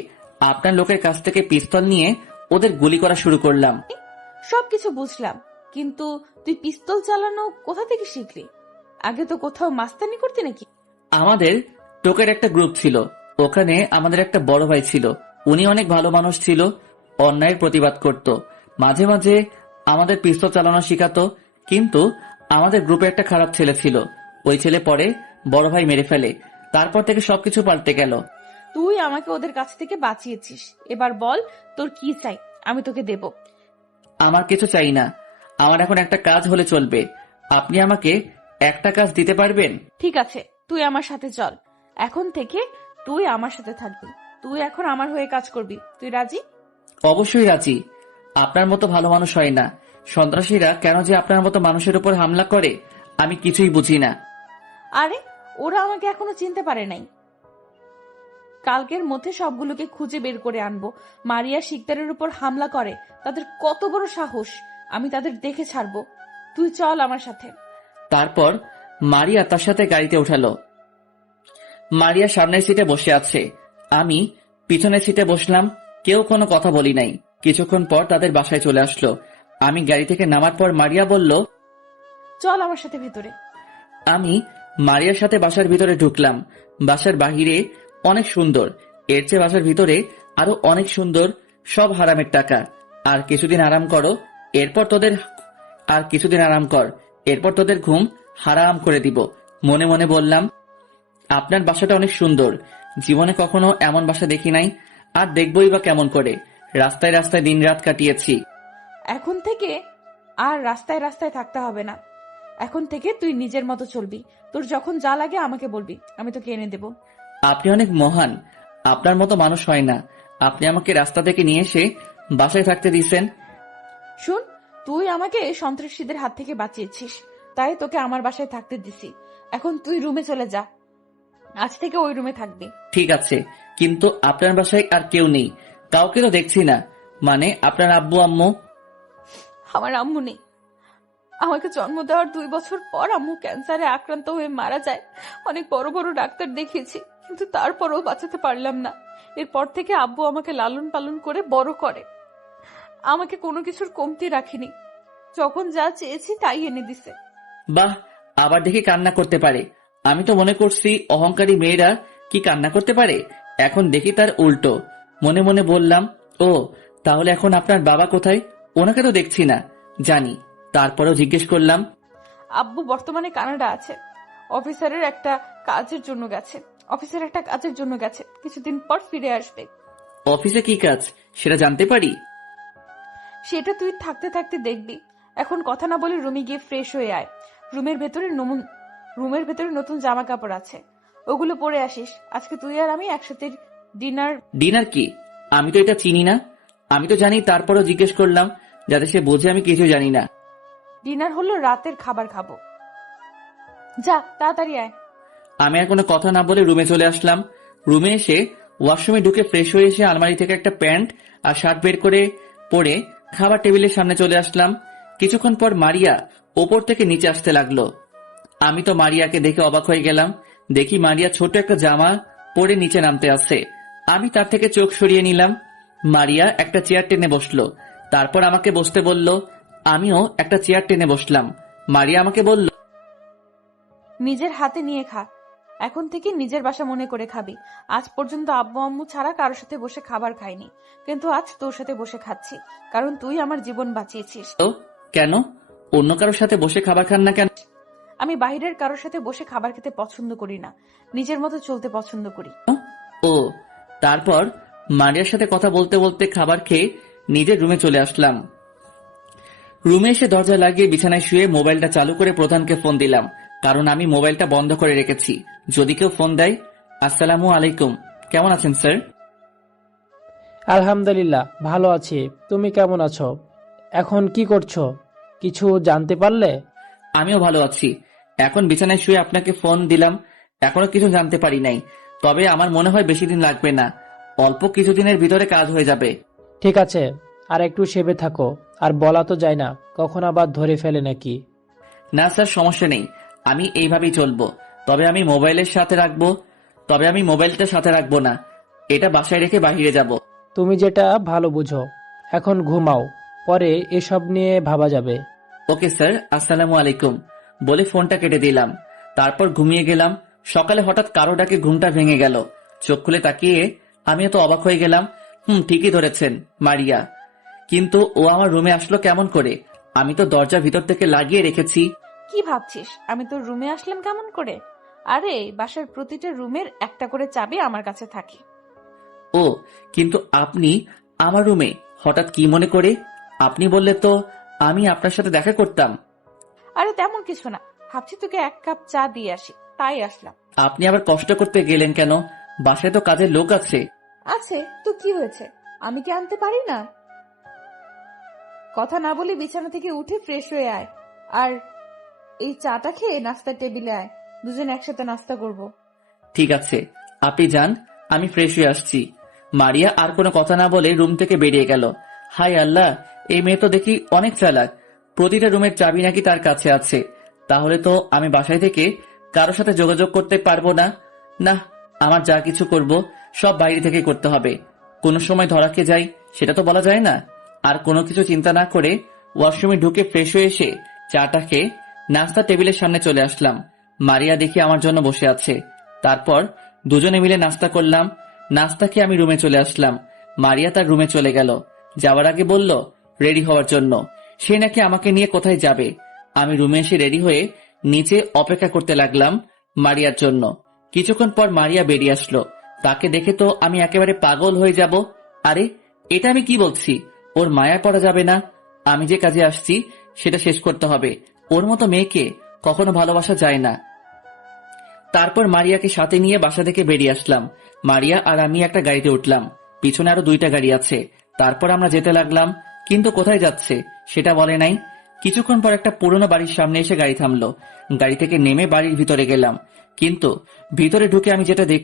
আপনার লোকের কাছ থেকে পিস্তল নিয়ে ওদের গুলি করা শুরু করলাম। সবকিছু বুঝলাম, কিন্তু তুই পিস্তল চালানো কোথা থেকে শিখলি? আগে তো কোথাও মাস্তানি করতি নাকি? আমাদের টোকের একটা গ্রুপ ছিল, ওখানে আমাদের একটা বড় ভাই ছিল। উনি অনেক ভালো মানুষ ছিল, অন্যায়ের প্রতিবাদ করত, মাঝে মাঝে আমাদের পিস্তল চালানো শিখাতো। কিন্তু আমাদের গ্রুপে একটা খারাপ ছেলে ছিল, ওই ছেলে পরে বড় ভাই মেরে ফেলে। তারপর থেকে সবকিছু পাল্টে গেল। তুই আমাকে ওদের কাছ থেকে বাঁচিয়েছিস, এবার বল তোর কি চাই, আমি তোকে দেব। আমার কিছু চাই না, আমার এখন একটা কাজ হলে চলবে। আপনি আমাকে একটা কাজ দিতে পারবেন? ঠিক আছে, তুই আমার সাথে চল। এখন থেকে তুই আমার সাথে থাকবি, তুই এখন আমার হয়ে কাজ করবি। তুই রাজি? অবশ্যই রাজি। আপনার মতো ভালো মানুষ হয় না। সন্ত্রাসীরা কেন যে আপনার মতো মানুষের উপর হামলা করে আমি কিছুই বুঝি না। আরে, ওরা আমাকে এখনো চিনতে পারে নাই। কালকের মধ্যে সবগুলোকে খুঁজে বের করে আনবো। মারিয়া শিকদারের উপর হামলা করে, তাদের কত বড় সাহস, আমি তাদের দেখে ছাড়বো। তুই চল আমার সাথে। তারপর মারিয়া তার সাথে গাড়িতে উঠালো। মারিয়া সামনের সিটে বসে আছে, আমি পিছনের সিটে বসলাম। কেউ কোনো কথা বলি নাই। কিছুক্ষণ পর তাদের বাসায় চলে আসলো। আমি গাড়ি থেকে নামার পর মারিয়া বলল, চল আমার সাথে ভেতরে। আমি মারিয়ার সাথে বাসার ভিতরে ঢুকলাম। বাসার বাহিরে অনেক সুন্দর, এর চেয়ে বাসার ভিতরে আরো অনেক সুন্দর। সব হারামের টাকা। আর কিছুদিন আরাম করো, এরপর তোদের ঘুম হারাম করে দিব। মনে মনে বললাম, আপনার বাসাটা অনেক সুন্দর, জীবনে কখনো এমন বাসা দেখি নাই, আর দেখবই বা কেমন করে। রাস্তায় রাস্তায় দিনরাত কাটিয়েছি। এখন থেকে আর রাস্তায় রাস্তায় থাকতে হবে না। এখন থেকে তুই নিজের মতো চলবি। তোর যখন যা লাগে আমাকে বলবি, আমি তোকে এনে দেব। আপনি অনেক মহান, আপনার মতো মানুষ হয় না। আপনি আমাকে রাস্তা থেকে নিয়ে এসে বাসায় থাকতে দিয়েছেন। শুন, তুই আমাকে সন্ত্রাসীদের হাত থেকে বাঁচিয়েছিস, তাই তোকে আমার বাসায় থাকতে দিছি। এখন তুই রুমে চলে যা, আজ থেকে ওই রুমে থাকবি। ঠিক আছে, কিন্তু আপনার বাসায় আর কেউ নেই? কাউকে তো দেখছি না। মানে আপনার আব্বু আম্মু? আমার আম্মু নেই। আমাকে জন্ম দেওয়ার 2 বছর পর আম্মু ক্যান্সারে আক্রান্ত হয়ে মারা যায়। অনেক বড় বড় ডাক্তার দেখিয়েছি, কিন্তু তারপরও বাঁচাতে পারলাম না। এরপর থেকে আব্বু আমাকে লালন পালন করে বড় করে, আমাকে কোনো কিছুর কমতি রাখিনি। যখন যা চেয়েছি তাই এনে দিছে। বাহ, আবার দেখি কান্না করতে পারে। আমি তো মনে করছি অহংকারী মেয়েরা কি কান্না করতে পারে, এখন দেখি তার উল্টো। মনে মনে বললাম, ও তাহলে এখন আপনার বাবা কোথায়? ওনাকে তো দেখছি না। জানি, তারপরেও জিজ্ঞেস করলাম। আব্বু বর্তমানে কানাডা আছে, অফিসের একটা কাজের জন্য গেছে। কিছুদিন পর ফিরে আসবে। অফিসে কি কাজ সেটা জানতে পারি? সেটা তুই থাকতে থাকতে দেখবি। এখন কথা না বলে রুমে গিয়ে ফ্রেশ হয়ে আয়। রুমের ভেতরে নতুন জামা কাপড় আছে, ওগুলো পরে আসিস। আজকে তুই আর আমি একসাথে ডিনার কি? আমি তো এটা চিনি না। আমি তো জানি, তারপরও জিজ্ঞেস করলাম যাতে সে বোঝে আমি কিছু জানি না। ডিনার হলো রাতের খাবার খাবো। যা তাড়াতাড়ি আয়। আমি আর কোনো কথা না বলে রুমে চলে আসলাম। রুমে এসে ওয়াশরুমে ঢুকে ফ্রেশ হয়ে এসে আলমারি থেকে একটা প্যান্ট আর শার্ট বের করে পরে খাবার টেবিলের সামনে চলে আসলাম। কিছুক্ষণ পর মারিয়া ওপর থেকে নিচে আসতে লাগলো। আমি তো মারিয়াকে দেখে অবাক হয়ে গেলাম। দেখি মারিয়া ছোট একটা জামা পরে নিচে নামতে আসছে। আমি তার থেকে চোখ সরিয়ে নিলাম। মারিয়া একটা চেয়ার টেনে বসলো, তারপর আমাকে বসতে বলল। আমিও একটা চেয়ার টেনে বসলাম। মারিয়া আমাকে বলল, নিজের হাতে নিয়ে খা, এখন থেকে নিজের বাসা মনে করে খাবি। আজ পর্যন্ত আব্বু আম্মু ছাড়া কারোর সাথে বসে খাবার খাইনি, কিন্তু আজ তোর সাথে বসে খাচ্ছি, কারণ তুই আমার জীবন বাঁচিয়েছিস। তো কেন অন্য কারোর সাথে বসে খাবার খান না কেন? আমি বাইরের কারোর সাথে বসে খাবার খেতে পছন্দ করি না, নিজের মতো চলতে পছন্দ করি। ও, তারপর মারিয়ার সাথে কথা বলতে বলতে খাবার খেয়ে নিজের রুমে চলে আসলাম। রুমে এসে দরজা লাগিয়ে বিছানায় শুয়ে মোবাইলটা চালু করে প্রধানকে ফোন দিলাম, কারণ আমি মোবাইলটা বন্ধ করে রেখেছি, যদি কেউ ফোন দেয়। আসসালামু আলাইকুম, কেমন আছেন স্যার? আলহামদুলিল্লাহ, ভালো আছি। তুমি কেমন আছো? এখন কি করছো? কিছু জানতে পারলে? আমিও ভালো আছি। এখন বিছানায় শুয়ে আপনাকে ফোন দিলাম। এখনো কিছু জানতে পারি নাই, তবে আমার মনে হয় বেশি দিন লাগবে না, অল্প কিছুদিনের ভিতরে কাজ হয়ে যাবে। ঠিক আছে, আর একটু সেবে থাকো। আর বলা তো যায় না, কখন আবার ধরে ফেলে নাকি। না স্যার, সমস্যা নেই, আমি এইভাবেই চলবো। তবে আমি মোবাইলটা সাথে রাখবো না, এটা বাসায় রেখে বাহিরে যাব। তুমি যেটা ভালো বুঝো। এখন ঘুমাও, পরে এসব নিয়ে ভাবা যাবে। ওকে স্যার, আসসালামু আলাইকুম বলে ফোনটা কেটে দিলাম। তারপর ঘুমিয়ে গেলাম। সকালে হঠাৎ কারো ডাকে ঘুমটা ভেঙে গেল। চোখ খুলে তাকিয়ে আমি তো অবাক হয়ে গেলাম। ঠিকই ধরেছেন, মারিয়া। কিন্তু ও আমার রুমে আসলো কেমন করে? আমি তো দরজা ভিতর থেকে লাগিয়ে রেখেছি। কি ভাবছিস আমি তোর রুমে আসলাম কেমন করে? আরে বাসার প্রতিটা রুমের একটা করে চাবি আমার কাছে থাকে। ও, কিন্তু আপনি আমার রুমে হঠাৎ কি মনে করে? আপনি বললে তো আমি আপনার সাথে দেখা করতাম। আরে তেমন কিছু না, ভাবছি তোকে এক কাপ চা দিয়ে আসি, তাই আসলাম। আপনি আবার কষ্ট করতে গেলেন কেন? বাসায় তো কাজের লোক আছে। আছে তো কি হয়েছে, আমি কি আনতে পারি না? কথা না বলে বিছানা থেকে উঠে ফ্রেশ হয়ে আয়, আর এই চাটা খেয়ে নাস্তার টেবিলে আয়, দুজন একসাথে নাস্তা করব। ঠিক আছে, আপনি যান, আমি ফ্রেশ হয়ে আসছি। মারিয়া আর কোনো কথা না বলে রুম থেকে বেরিয়ে গেল। হায় আল্লাহ, এই মেয়ে তো দেখি অনেক চালাক। প্রতিটা রুমের চাবি নাকি তার কাছে আছে। তাহলে তো আমি বাসায় থেকে কারোর সাথে যোগাযোগ করতে পারবো না। না, আমার যা কিছু করব সব বাইরে থেকে করতে হবে। কোনো সময় ধরা খেয়ে যাই সেটা তো বলা যায় না। আর কোনো কিছু চিন্তা না করে ওয়াশরুমে ঢুকে ফ্রেশ হয়ে এসে চাটা খেয়ে নাস্তা টেবিলের সামনে চলে আসলাম। মারিয়া দেখি আমার জন্য বসে আছে। তারপর দুজনে মিলে নাস্তা করলাম। নাস্তা খেয়ে আমি রুমে চলে আসলাম। মারিয়া তার রুমে চলে গেল। যাওয়ার আগে বলল রেডি হওয়ার জন্য, সে নাকি আমাকে নিয়ে কোথায় যাবে। আমি রুমে এসে রেডি হয়ে নিচে অপেক্ষা করতে লাগলাম মারিয়ার জন্য। কিছুক্ষণ পর মারিয়া বেরিয়ে আসলো। তাকে দেখে তো আমি একেবারে পাগল হয়ে যাব। আরে এটা আমি কি বলছি? ওর মায়া পড়া যাবে না। আমি যে কাজে আসছি সেটা শেষ করতে হবে। ওর মতো মেয়েকে কখনো ভালোবাসা যায় না। তারপর মারিয়াকে সাথে নিয়ে বাসা থেকে বেরিয়ে আসলাম। মারিয়া আর আমি একটা গাড়িতে উঠলাম, পিছনে আরো 2টা গাড়ি আছে। তারপর আমরা যেতে লাগলাম, কিন্তু কোথায় যাচ্ছে সেটা বলে নাই। কিছুক্ষণ পর একটা পুরনো বাড়ির সামনে এসে গাড়ি থামলো। গাড়ি থেকে নেমে বাড়ির ভিতরে গেলাম, কিন্তু ভিতরে ঢুকে আমি যেটা দেখলাম